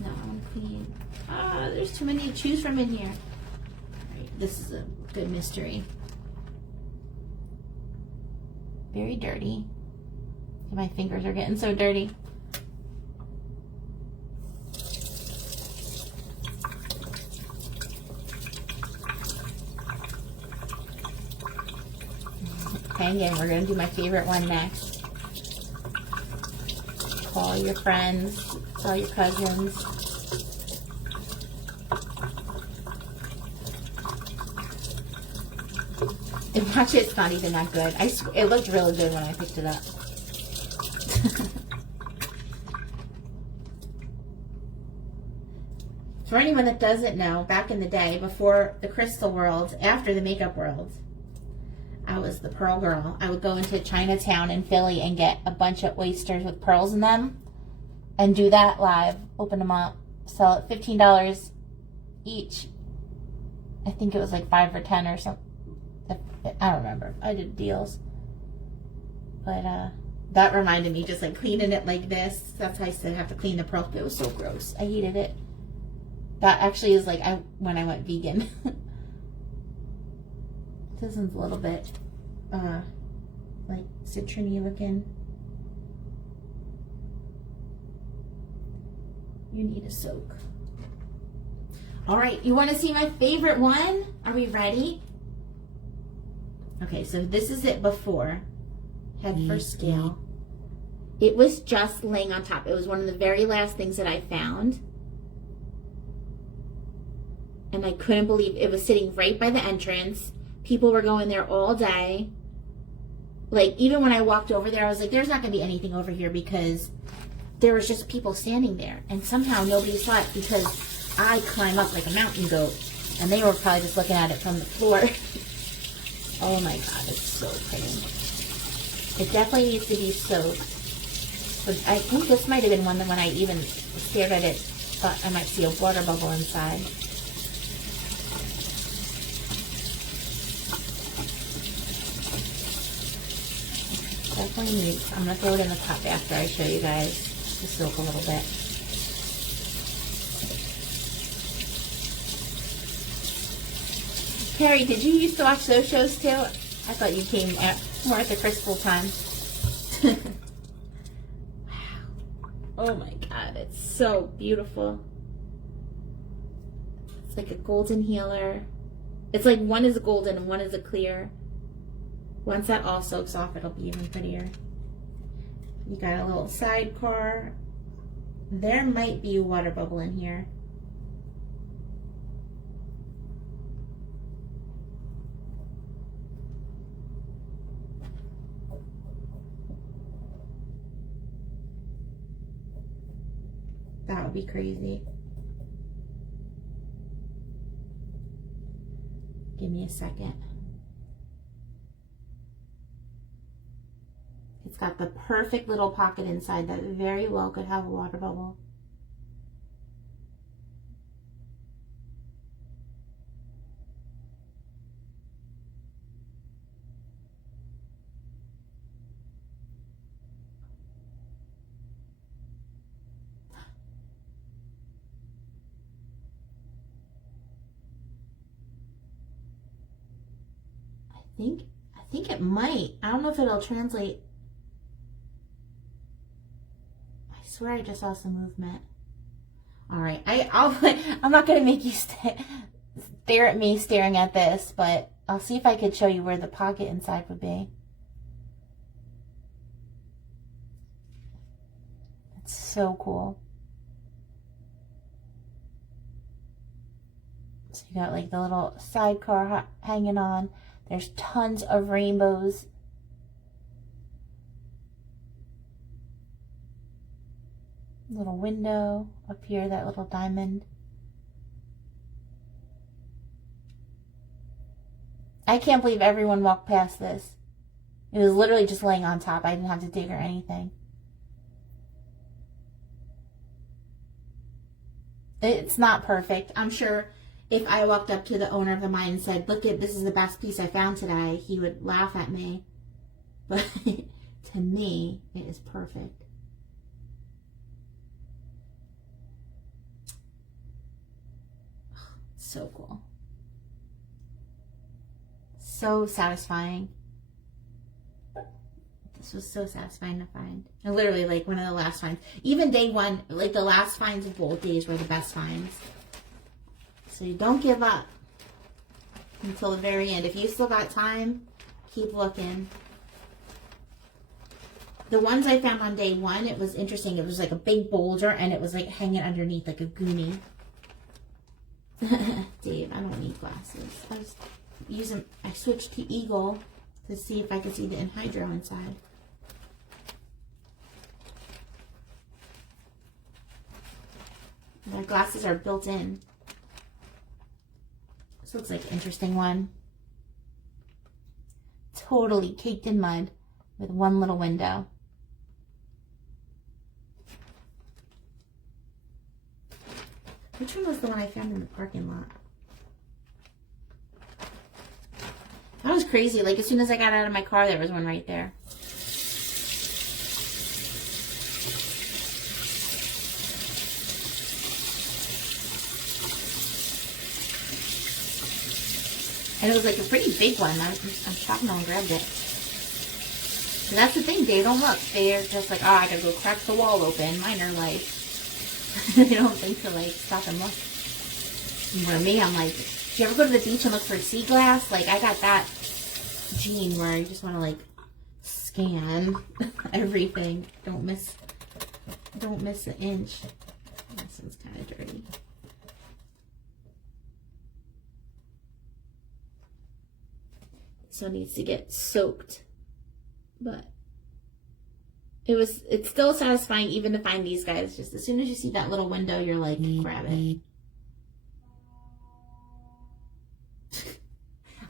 No, I want to clean. Ah, there's too many to choose from in here. All right, this is a good mystery. Very dirty. My fingers are getting so dirty. Okay, and we're going to do my favorite one next. Call your friends, call your cousins. And watch it, it's not even that good. It looked really good when I picked it up. For anyone that doesn't know, back in the day, before the crystal world, after the makeup world, I was the pearl girl. I would go into Chinatown in Philly and get a bunch of oysters with pearls in them and do that live, open them up, sell it $15 each. I think it was like 5 or 10 or something. I don't remember. I did deals. But that reminded me, just like cleaning it like this. That's how I said I have to clean the pearls, but it was so gross. I hated it. That actually is like when I went vegan. This one's a little bit like citron-y looking. You need a soak. All right, you want to see my favorite one? Are we ready? Okay, so this is it before. Head first scale. It was just laying on top. It was one of the very last things that I found. And I couldn't believe it was sitting right by the entrance. People were going there all day. Like, even when I walked over there, I was like, there's not going to be anything over here because there was just people standing there. And somehow nobody saw it because I climb up like a mountain goat. And they were probably just looking at it from the floor. Oh my God, it's so pretty. It definitely needs to be soaked. But I think this might have been one that when I even stared at it, thought I might see a water bubble inside. Definitely needs, I'm going to throw it in the cup after I show you guys to soak a little bit. Carrie, did you used to watch those shows too? I thought you came more at the crystal time. Wow. Oh my God, it's so beautiful. It's like a golden healer. It's like one is a golden and one is a clear. Once that all soaks off, it'll be even prettier. You got a little sidecar. There might be a water bubble in here. That would be crazy. Give me a second. It's got the perfect little pocket inside that very well could have a water bubble. I think it might. I don't know if it'll translate. I swear I just saw some movement. All right, I'm not gonna make you stay. stare at me staring at this, but I'll see if I could show you where the pocket inside would be. It's so cool. So you got like the little sidecar hanging on. There's tons of rainbows. Little window up here, that little diamond. I can't believe everyone walked past this. It was literally just laying on top. I didn't have to dig or anything. It's not perfect. I'm sure if I walked up to the owner of the mine and said, look, this is the best piece I found today, he would laugh at me. But to me, it is perfect. So cool. So satisfying. This was so satisfying to find. And literally like one of the last finds. Even day one, like the last finds of both days were the best finds. So you don't give up until the very end. If you still got time, keep looking. The ones I found on day one, it was interesting. It was like a big boulder and it was like hanging underneath like a goonie. Dave, I don't need glasses. I switched to Eagle to see if I could see the anhydro inside. My glasses are built in. This looks like an interesting one. Totally caked in mud with one little window. Which one was the one I found in the parking lot? That was crazy. Like, as soon as I got out of my car, there was one right there. And it was like a pretty big one. I'm shocked no one grabbed it. And that's the thing. They don't look. They're just like, oh, I gotta go crack the wall open. Mine are like... They don't think to like stop and look. And for me, I'm like, do you ever go to the beach and look for sea glass? Like, I got that gene where you just want to like scan everything. Don't miss an inch. This one's kind of dirty. So it needs to get soaked, but it's still satisfying even to find these guys. Just as soon as you see that little window, you're like, grab it.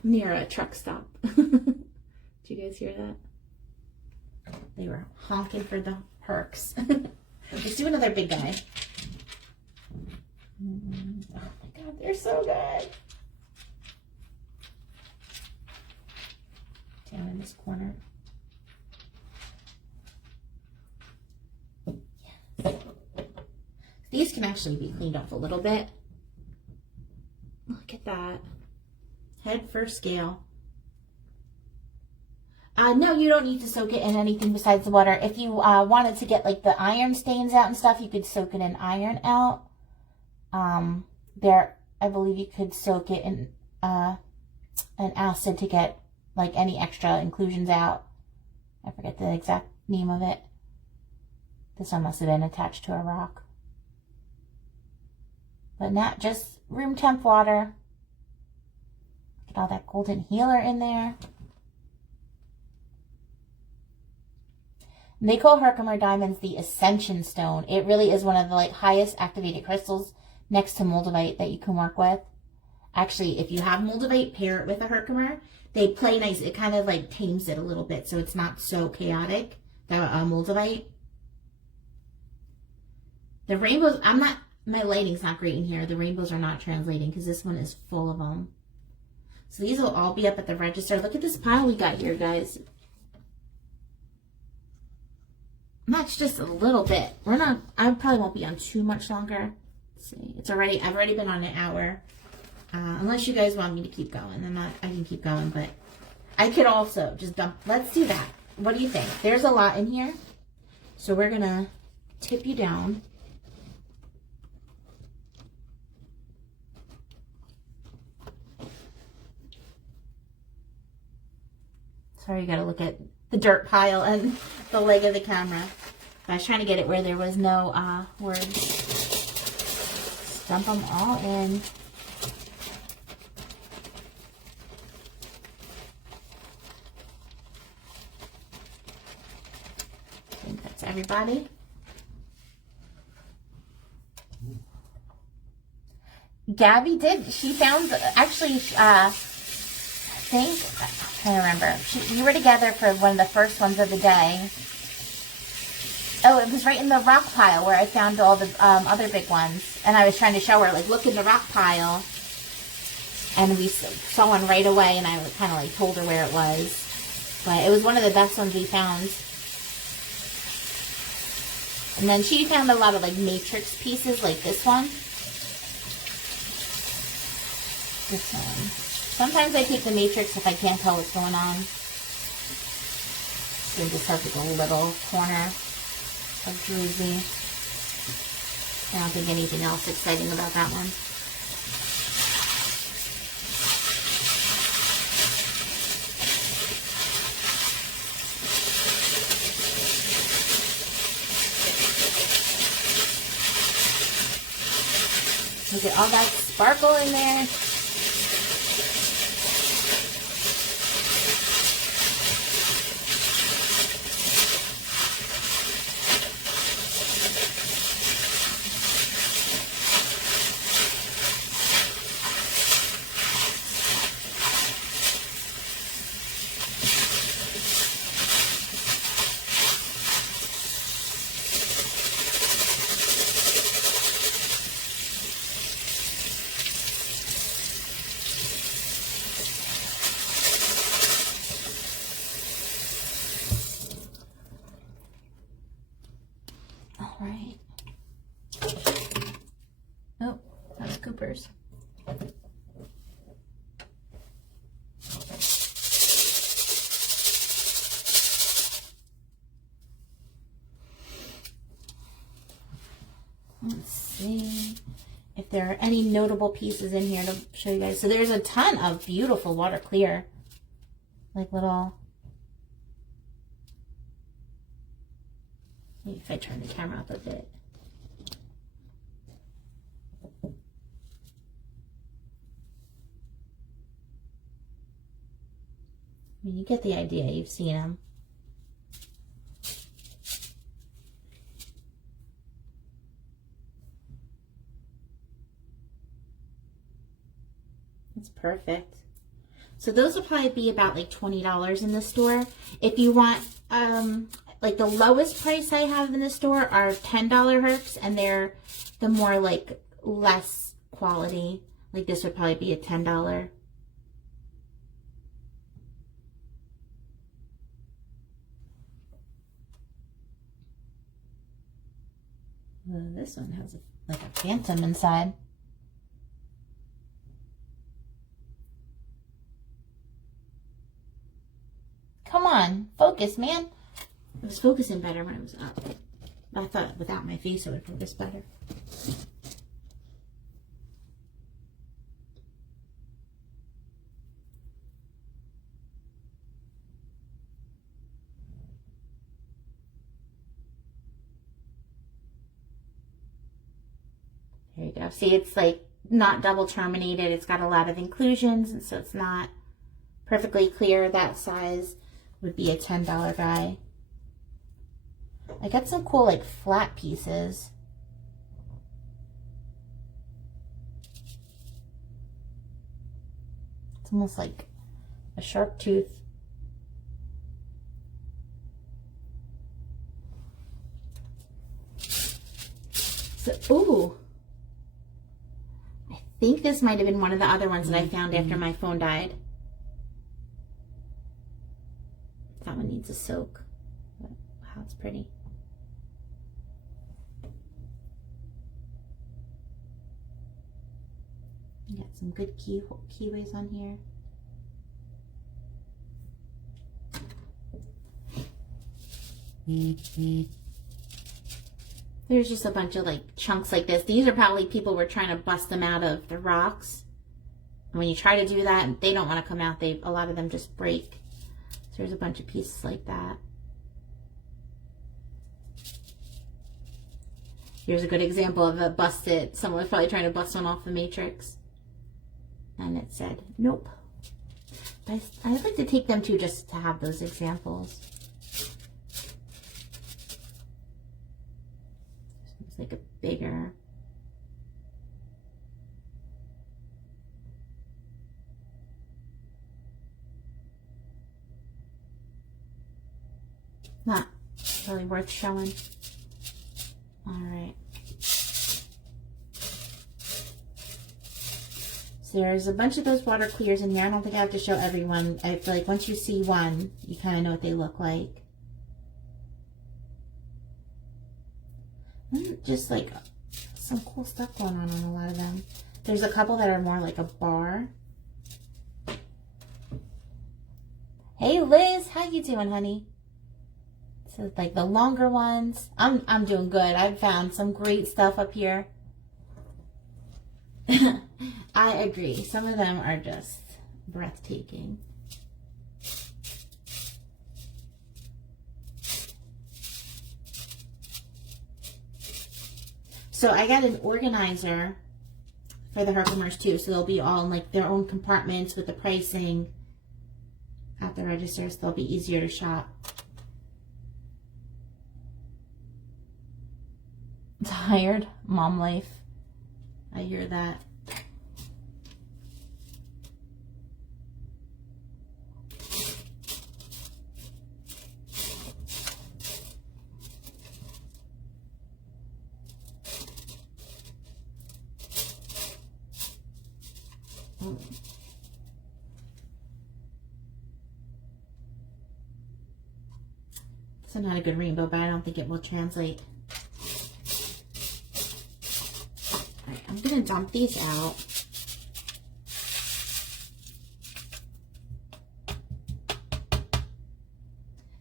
Near a truck stop. Did you guys hear that? They were honking for the Hercs. Let's do another big guy. Oh my God, they're so good. Down in this corner. These can actually be cleaned off a little bit. Look at that. Head first scale. No, you don't need to soak it in anything besides the water. If you wanted to get like the iron stains out and stuff, you could soak it in iron out. I believe you could soak it in an acid to get like any extra inclusions out. I forget the exact name of it. This one must have been attached to a rock. But not just room temp water. Look at all that golden healer in there. They call Herkimer diamonds the Ascension Stone. It really is one of the like highest activated crystals next to moldavite that you can work with. Actually, if you have moldavite, pair it with a Herkimer. They play nice. It kind of like tames it a little bit so it's not so chaotic. The moldavite. The rainbows, my lighting's not great in here. The rainbows are not translating because this one is full of them. So these will all be up at the register. Look at this pile we got here, guys. And that's just a little bit. I probably won't be on too much longer. Let's see. I've already been on an hour. Unless you guys want me to keep going. I can keep going, but I could also just dump. Let's do that. What do you think? There's a lot in here. So we're going to tip you down. Sorry, you gotta look at the dirt pile and the leg of the camera. I was trying to get it where there was no words. Dump them all in. I think that's everybody. Gabby did. She found, actually, I think, I'm trying to remember. We were together for one of the first ones of the day. Oh, it was right in the rock pile where I found all the other big ones. And I was trying to show her, like, look in the rock pile. And we saw one right away, and I kind of, like, told her where it was. But it was one of the best ones we found. And then she found a lot of, like, matrix pieces, like this one. This one. Sometimes I take the matrix if I can't tell what's going on. So just have like a little corner of druzy. I don't think anything else exciting about that one. Look at all that sparkle in there. Right. Oh, that was Cooper's. Let's see if there are any notable pieces in here to show you guys. So there's a ton of beautiful water clear, like little. Maybe if I turn the camera up a bit. I mean, you get the idea. You've seen them. It's perfect. So those will probably be about like $20 in the store. If you want, like the lowest price I have in the store are $10 Hercs, and they're the more like less quality. Like this would probably be a $10. This one has like a phantom inside. Come on, focus, man. It was focusing better when it was up. I thought without my face it would focus better. There you go. See, it's like not double terminated. It's got a lot of inclusions, and so it's not perfectly clear. That size would be a $10 guy. I got some cool like flat pieces. It's almost like a sharp tooth. So, ooh. I think this might have been one of the other ones that I found after my phone died. That one needs a soak. But, wow, it's pretty. You got some good keyways on here. There's just a bunch of like chunks like this. These are probably people were trying to bust them out of the rocks. And when you try to do that, they don't want to come out. A lot of them just break. So there's a bunch of pieces like that. Here's a good example of a busted, someone was probably trying to bust one off the matrix. And it said, nope. I like to take them too, just to have those examples. It's like a bigger. Not really worth showing. All right. So there's a bunch of those water clears in here. I don't think I have to show everyone. I feel like once you see one, you kind of know what they look like. And just like some cool stuff going on a lot of them. There's a couple that are more like a bar. Hey Liz, how you doing, honey? So like the longer ones, I'm doing good. I've found some great stuff up here. I agree. Some of them are just breathtaking. So I got an organizer for the Herkimers too. So they'll be all in like their own compartments with the pricing at the register, so they'll be easier to shop. Tired mom life. I hear that. It's not a good rainbow, but I don't think it will translate. I'm going to dump these out.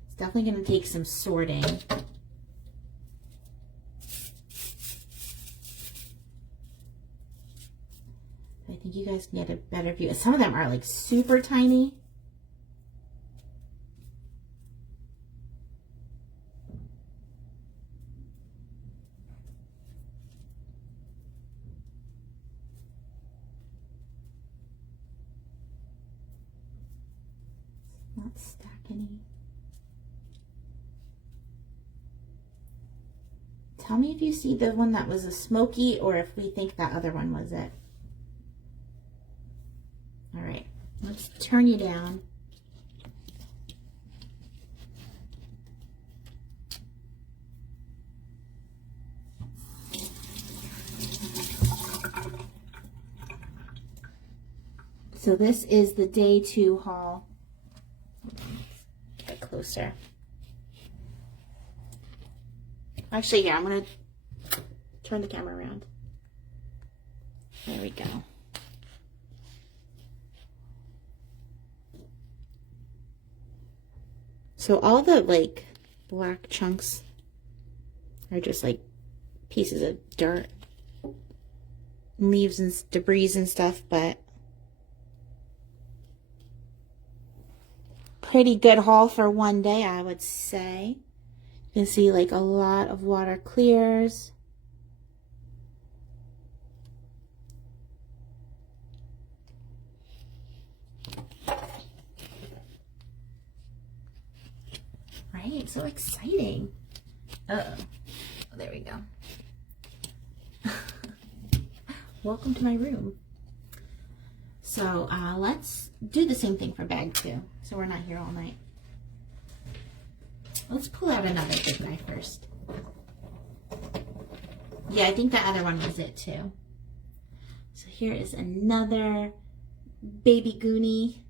It's definitely going to take some sorting. I think you guys can get a better view. Some of them are like super tiny. Not stack any. Tell me if you see the one that was a smoky or if we think that other one was it. All right, let's turn you down. So this is the day 2 haul. Get closer. Actually, yeah, I'm going to turn the camera around. There we go. So all the like black chunks are just like pieces of dirt, leaves and debris and stuff, but pretty good haul for one day, I would say. You can see like a lot of water clears. Right? So exciting. Uh-oh. Oh, there we go. Welcome to my room. So let's do the same thing for bag 2. So we're not here all night. Let's pull out another big guy first. Yeah, I think the other one was it too. So here is another baby Goonie.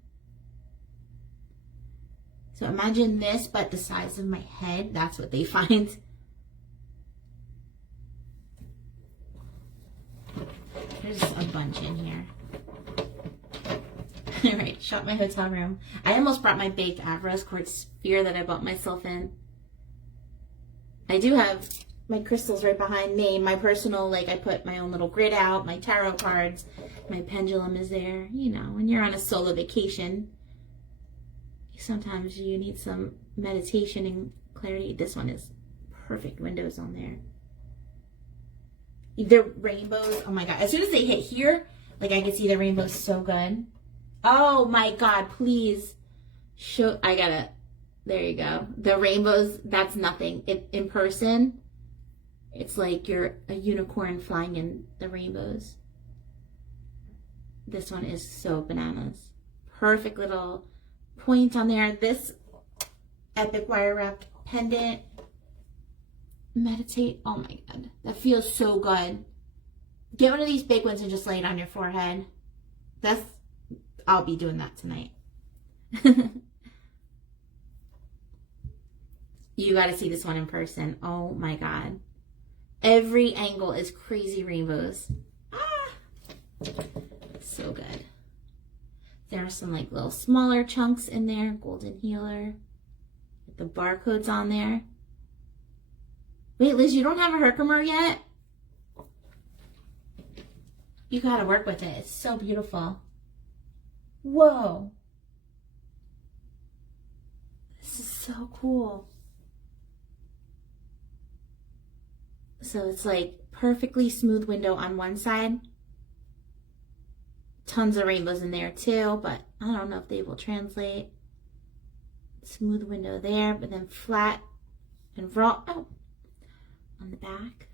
So imagine this, but the size of my head. That's what they find. There's a bunch in here. All right, shop my hotel room. I almost brought my baked Avros quartz sphere that I bought myself in. I do have my crystals right behind me. My personal, like I put my own little grid out, my tarot cards, my pendulum is there. You know, when you're on a solo vacation, you Sometimes you need some meditation and clarity. This one is perfect windows on there. The rainbows, oh my god. As soon as they hit here, like I can see the rainbows so good. Oh my god, please. Show, I gotta, there you go. The rainbows, that's nothing. In person, it's like you're a unicorn flying in the rainbows. This one is so bananas. Perfect little point on there. This epic wire wrapped pendant. Meditate. Oh my god. That feels so good. Get one of these big ones and just lay it on your forehead. I'll be doing that tonight. You got to see this one in person. Oh my god. Every angle is crazy rainbows. Ah! So good. There are some like little smaller chunks in there. Golden healer. With the barcodes on there. Wait, Liz, you don't have a Herkimer yet? You gotta work with it. It's so beautiful. Whoa. This is so cool. So it's like perfectly smooth window on one side. Tons of rainbows in there too, but I don't know if they will translate. Smooth window there, but then flat and raw. Oh. On the back.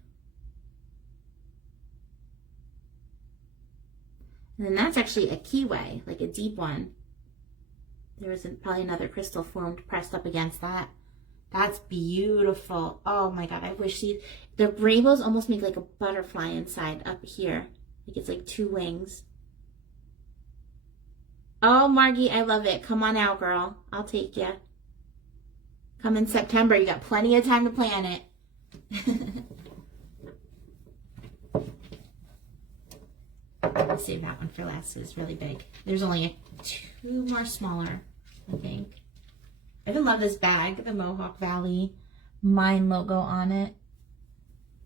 And then that's actually a keyway, like a deep one. There was probably another crystal formed pressed up against that. That's beautiful. Oh my god, I wish the rainbows almost make like a butterfly inside up here. Like it's like two wings. Oh, Margie, I love it. Come on out, girl. I'll take you. Come in September. You got plenty of time to plan it. I'll save that one for last. It's really big. There's only two more smaller, I think. I even love this bag, the Mohawk Valley Mine logo on it.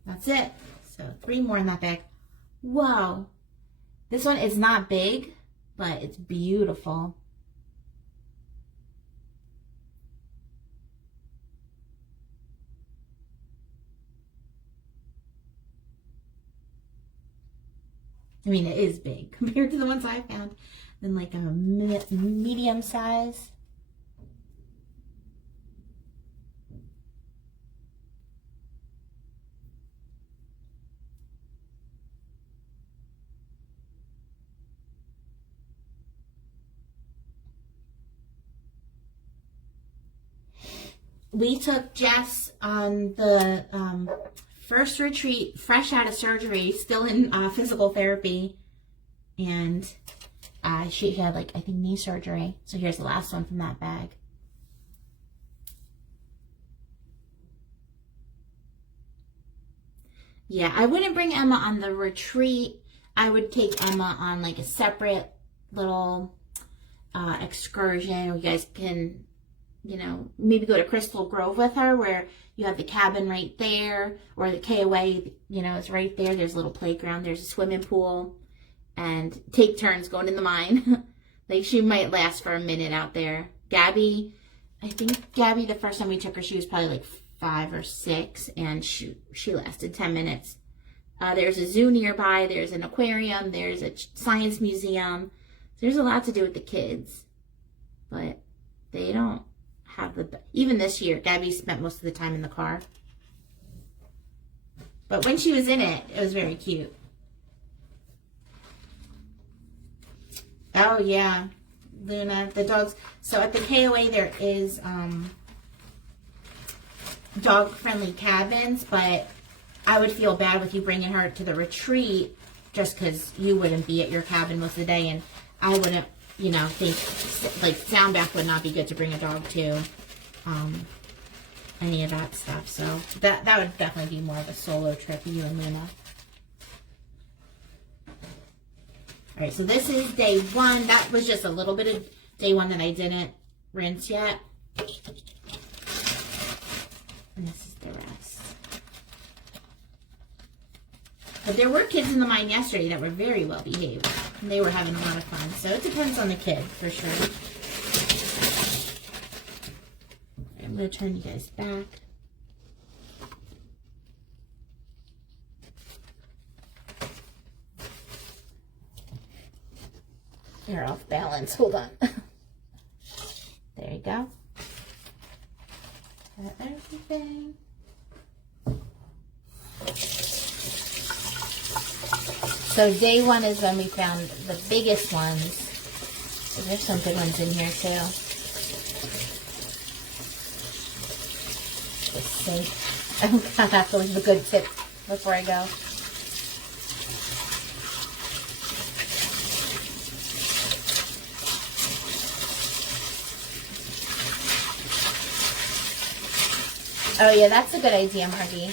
That's it. So 3 more in that bag. Whoa. This one is not big, but it's beautiful. I mean, it is big compared to the ones I found. Then like a medium size. We took Jess on the first retreat, fresh out of surgery, still in physical therapy, and she had like, I think, knee surgery. So here's the last one from that bag. Yeah, I wouldn't bring Emma on the retreat. I would take Emma on like a separate little excursion. You guys can, you know, maybe go to Crystal Grove with her, where you have the cabin right there, or the KOA, you know, is right there. There's a little playground. There's a swimming pool, and take turns going in the mine. Like, she might last for a minute out there. Gabby, I think Gabby, the first time we took her, she was probably like 5 or 6, and she lasted 10 minutes. There's a zoo nearby. There's an aquarium. There's a science museum. There's a lot to do with the kids, but they don't have even this year, Gabby spent most of the time in the car. But when she was in it, it was very cute. Oh yeah, Luna, the dogs. So at the KOA there is dog-friendly cabins, but I would feel bad with you bringing her to the retreat just because you wouldn't be at your cabin most of the day, and I wouldn't, you know, think like sound bath would not be good to bring a dog to, any of that stuff. So that would definitely be more of a solo trip, you and Luna. All right, so this is day 1. That was just a little bit of day 1 that I didn't rinse yet. And this is the rest. But there were kids in the mine yesterday that were very well behaved. And they were having a lot of fun. So it depends on the kid, for sure. I'm going to turn you guys back. You're off balance. Hold on. There you go. Got everything. So day one is when we found the biggest ones. So there's some good ones in here too. Let's see. I'm gonna have to leave a good tip before I go. Oh yeah, that's a good idea, Margie.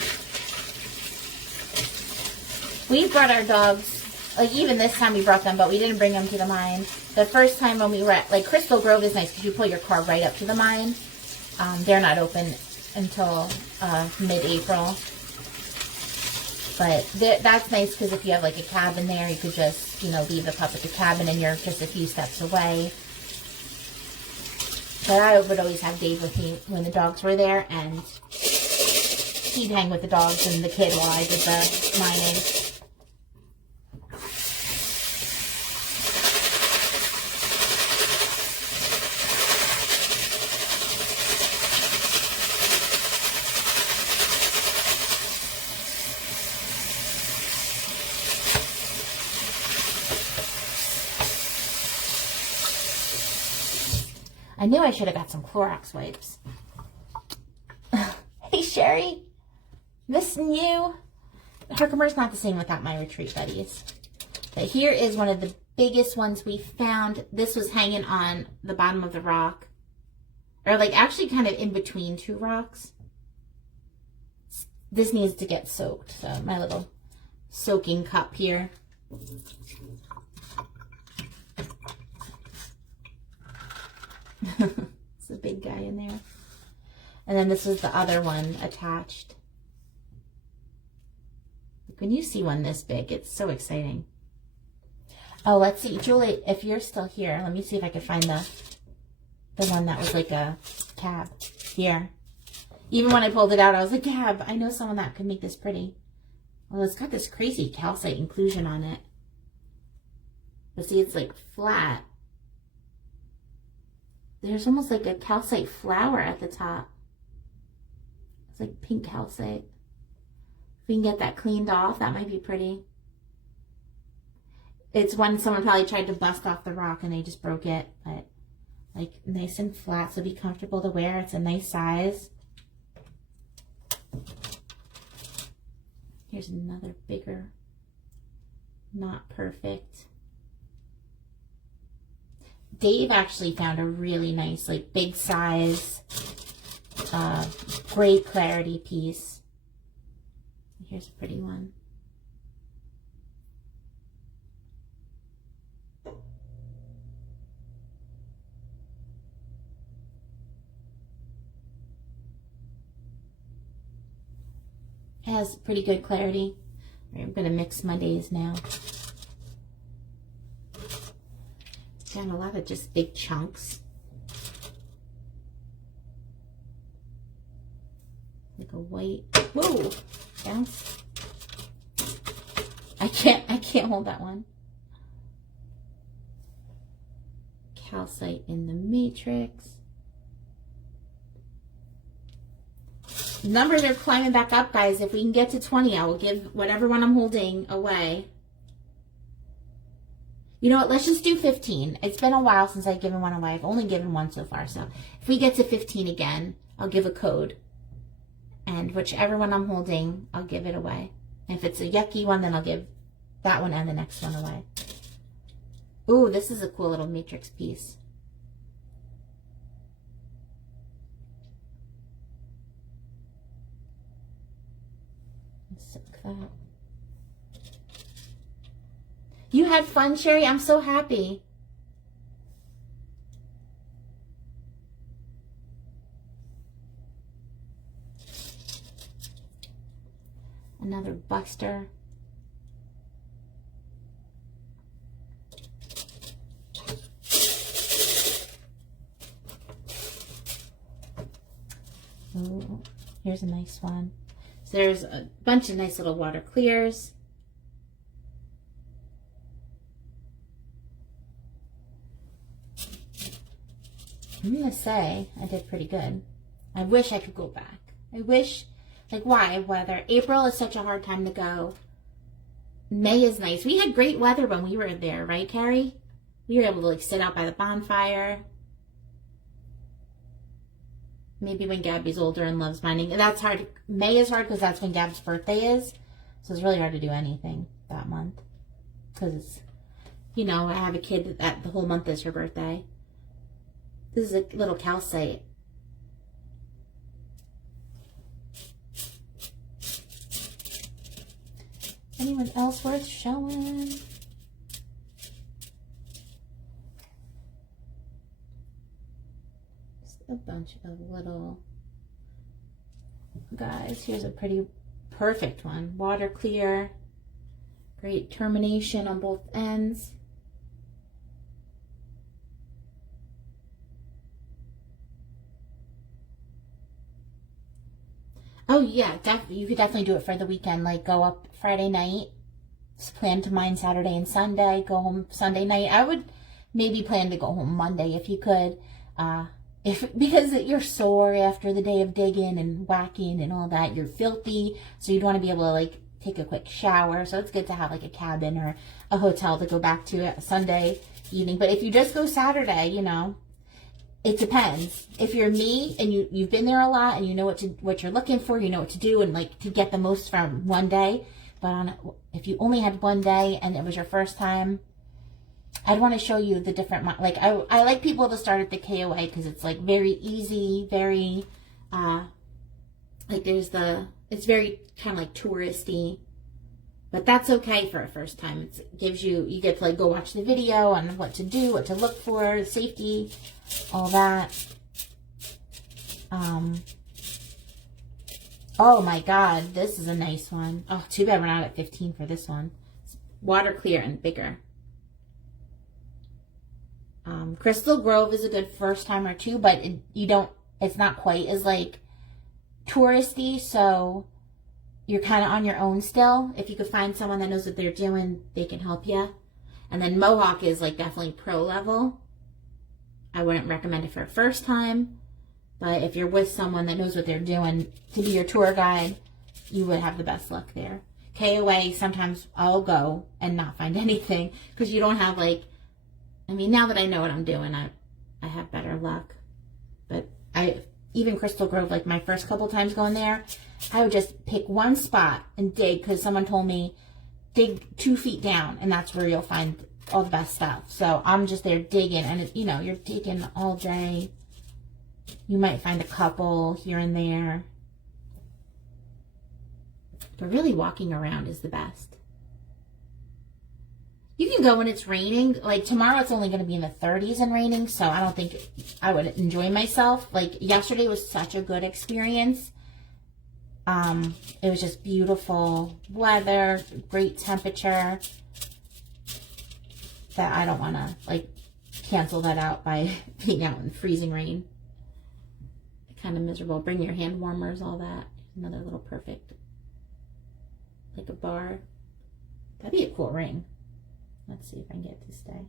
We brought our dogs, like even this time we brought them, but we didn't bring them to the mine. The first time when we were at, like Crystal Grove is nice because you pull your car right up to the mine. They're not open until mid-April. But that's nice because if you have like a cabin there, you could just, you know, leave the pup at the cabin and you're just a few steps away. But I would always have Dave with me when the dogs were there, and he'd hang with the dogs and the kid while I did the mining. I knew I should have got some Clorox wipes. Hey, Sherry. Missing you. Herkimer's not the same without my retreat buddies. But here is one of the biggest ones we found. This was hanging on the bottom of the rock. Or like actually kind of in between two rocks. This needs to get soaked. So my little soaking cup here. It's a big guy in there. And then this was the other one attached. When you see one this big, it's so exciting. Oh, let's see. Julie, if you're still here, let me see if I can find the one that was like a cab. Here. Even when I pulled it out, I was like, cab, I know someone that could make this pretty. Well, it's got this crazy calcite inclusion on it. But see, it's like flat. There's almost like a calcite flower at the top. It's like pink calcite. If we can get that cleaned off, that might be pretty. It's one someone probably tried to bust off the rock and they just broke it. But like nice and flat, so be comfortable to wear. It's a nice size. Here's another bigger, not perfect. Dave actually found a really nice, like big size, great clarity piece. Here's a pretty one. It has pretty good clarity. I'm going to mix my days now. Got a lot of just big chunks. Like a white, whoa, bounce. I can't hold that one. Calcite in the matrix. Numbers are climbing back up, guys. If we can get to 20, I will give whatever one I'm holding away. You know what? Let's just do 15. It's been a while since I've given one away. I've only given one so far. So if we get to 15 again, I'll give a code. And whichever one I'm holding, I'll give it away. If it's a yucky one, then I'll give that one and the next one away. Ooh, this is a cool little matrix piece. Let's soak that. You had fun, Sherry? I'm so happy. Another buster. Here's a nice one. So there's a bunch of nice little water clears. I'm going to say I did pretty good. I wish I could go back. I wish, like, why? Weather. April is such a hard time to go. May is nice. We had great weather when we were there, right, Carrie? We were able to, like, sit out by the bonfire. Maybe when Gabby's older and loves mining. That's hard. May is hard because that's when Gab's birthday is. So it's really hard to do anything that month. Because, you know, I have a kid that the whole month is her birthday. This is a little calcite. Anyone else worth showing? Just a bunch of little guys. Here's a pretty perfect one. Water clear. Great termination on both ends. Oh yeah, you could definitely do it for the weekend. Like go up Friday night, plan to mine Saturday and Sunday, go home Sunday night. I would maybe plan to go home Monday if you could, because you're sore after the day of digging and whacking and all that. You're filthy, so you'd want to be able to like take a quick shower. So it's good to have like a cabin or a hotel to go back to Sunday evening. But if you just go Saturday, you know. It depends. If you're me and you've been there a lot and you know what you're looking for, you know what to do and like to get the most from one day. But if you only had one day and it was your first time, I'd want to show you the different, like I like people to start at the KOA because it's like very easy, very, like it's very kind of like touristy. But that's okay for a first time. It gives you get to like go watch the video on what to do, what to look for, safety, all that. Oh my God, this is a nice one. Oh, too bad we're not at 15 for this one. It's water clear and bigger. Crystal Grove is a good first time or two, but it's not quite as like touristy, so you're kind of on your own still. If you could find someone that knows what they're doing, they can help you. And then Mohawk is like definitely pro level. I wouldn't recommend it for a first time, but if you're with someone that knows what they're doing to be your tour guide, you would have the best luck there. KOA, sometimes I'll go and not find anything because you don't have like, I mean, now that I know what I'm doing, I have better luck. But even Crystal Grove, like my first couple times going there, I would just pick one spot and dig because someone told me dig 2 feet down and that's where you'll find all the best stuff. So I'm just there digging and you're digging all day. You might find a couple here and there. But really walking around is the best. You can go when it's raining. Like tomorrow it's only going to be in the 30s and raining, so I don't think I would enjoy myself. Like yesterday was such a good experience. It was just beautiful weather, great temperature, that I don't want to like cancel that out by being out in freezing rain. Kind of miserable. Bring your hand warmers, all that. Another little perfect, like a bar. That'd be a cool ring. Let's see if I can get it to stay.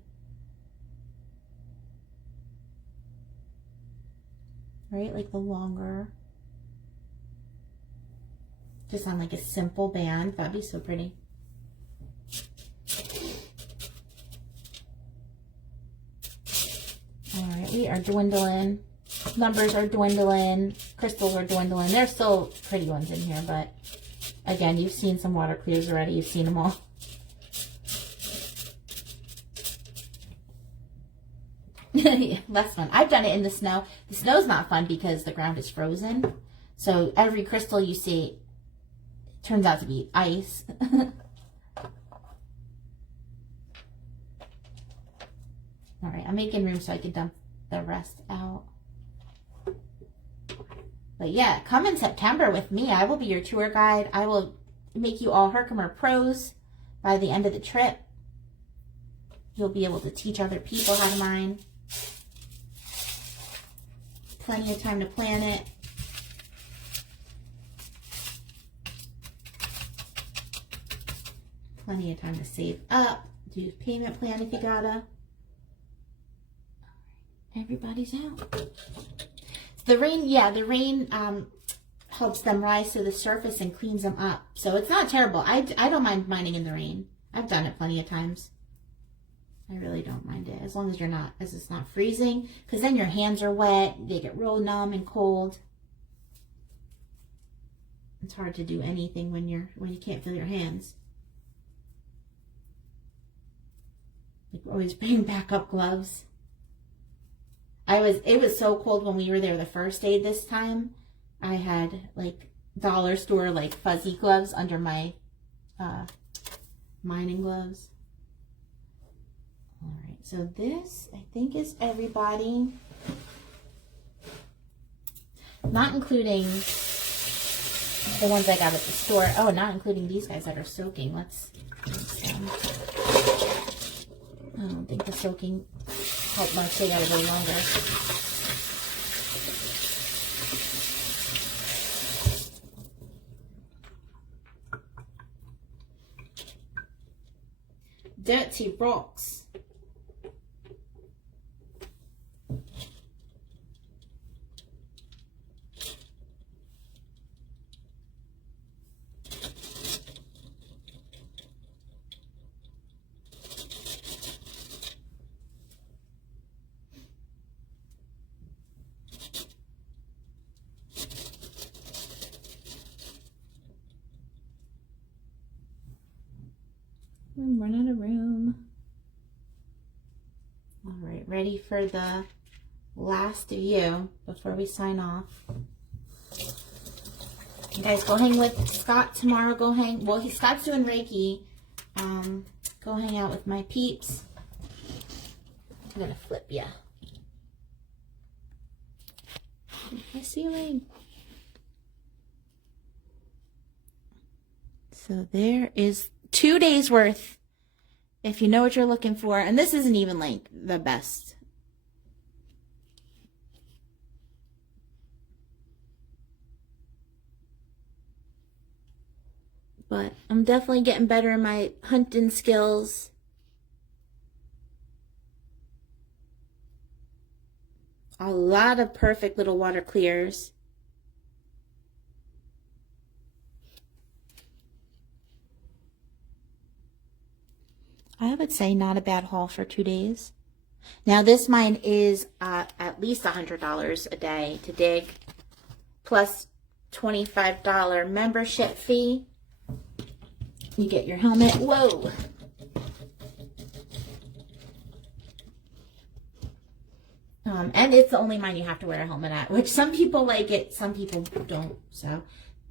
Right, like the longer. Just on like a simple band. That'd be so pretty. All right, we are dwindling. Numbers are dwindling. Crystals are dwindling. There's still pretty ones in here, but again, you've seen some water clears already. You've seen them all. Yeah, less fun. I've done it in the snow. The snow's not fun because the ground is frozen. So every crystal you see turns out to be ice. All right, I'm making room so I can dump the rest out. But yeah, come in September with me. I will be your tour guide. I will make you all Herkimer pros by the end of the trip. You'll be able to teach other people how to mine. Plenty of time to plan it. plenty of time to save up, do payment plan if you gotta. Everybody's out. The rain, yeah, the rain helps them rise to the surface and cleans them up. So it's not terrible. I don't mind mining in the rain. I've done it plenty of times. I really don't mind it, as long as it's not freezing, because then your hands are wet, they get real numb and cold. It's hard to do anything when you can't feel your hands. Like, always bring backup gloves. It was so cold when we were there the first day this time. I had like dollar store like fuzzy gloves under my mining gloves. All right, so this I think is everybody, not including the ones I got at the store. Oh, not including these guys that are soaking. Let's I don't think the soaking helped my stay out a little longer. Dirty rocks. I'm running out of room. All right, ready for the last view before we sign off. You guys go hang with Scott tomorrow. Scott's doing Reiki. Go hang out with my peeps. I'm gonna flip ya. My ceiling. So there is 2 days worth, if you know what you're looking for. And this isn't even like the best. But I'm definitely getting better in my hunting skills. A lot of perfect little water clears. I would say not a bad haul for 2 days. Now this mine is at least $100 a day to dig, plus $25 membership fee. You get your helmet. Whoa! And it's the only mine you have to wear a helmet at, which some people like it, some people don't. So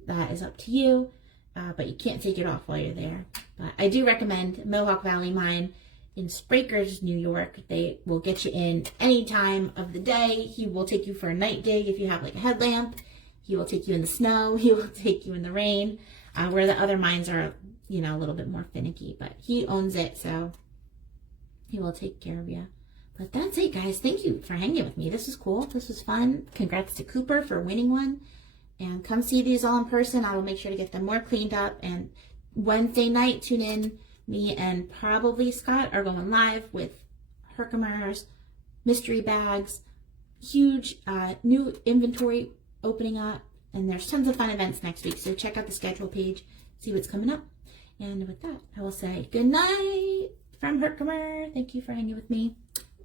that is up to you. But you can't take it off while you're there. But I do recommend Mohawk Valley Mine in Sprakers, New York. They will get you in any time of the day. He will take you for a night dig if you have like a headlamp. He will take you in the snow. He will take you in the rain. Where the other mines are, you know, a little bit more finicky. But he owns it, so he will take care of you. But that's it, guys. Thank you for hanging with me. This was cool. This was fun. Congrats to Cooper for winning one. And come see these all in person. I will make sure to get them more cleaned up. And Wednesday night, tune in. Me and probably Scott are going live with Herkimer's mystery bags. Huge new inventory opening up. And there's tons of fun events next week. So check out the schedule page. See what's coming up. And with that, I will say good night from Herkimer. Thank you for hanging with me.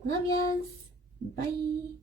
Love yas. Bye.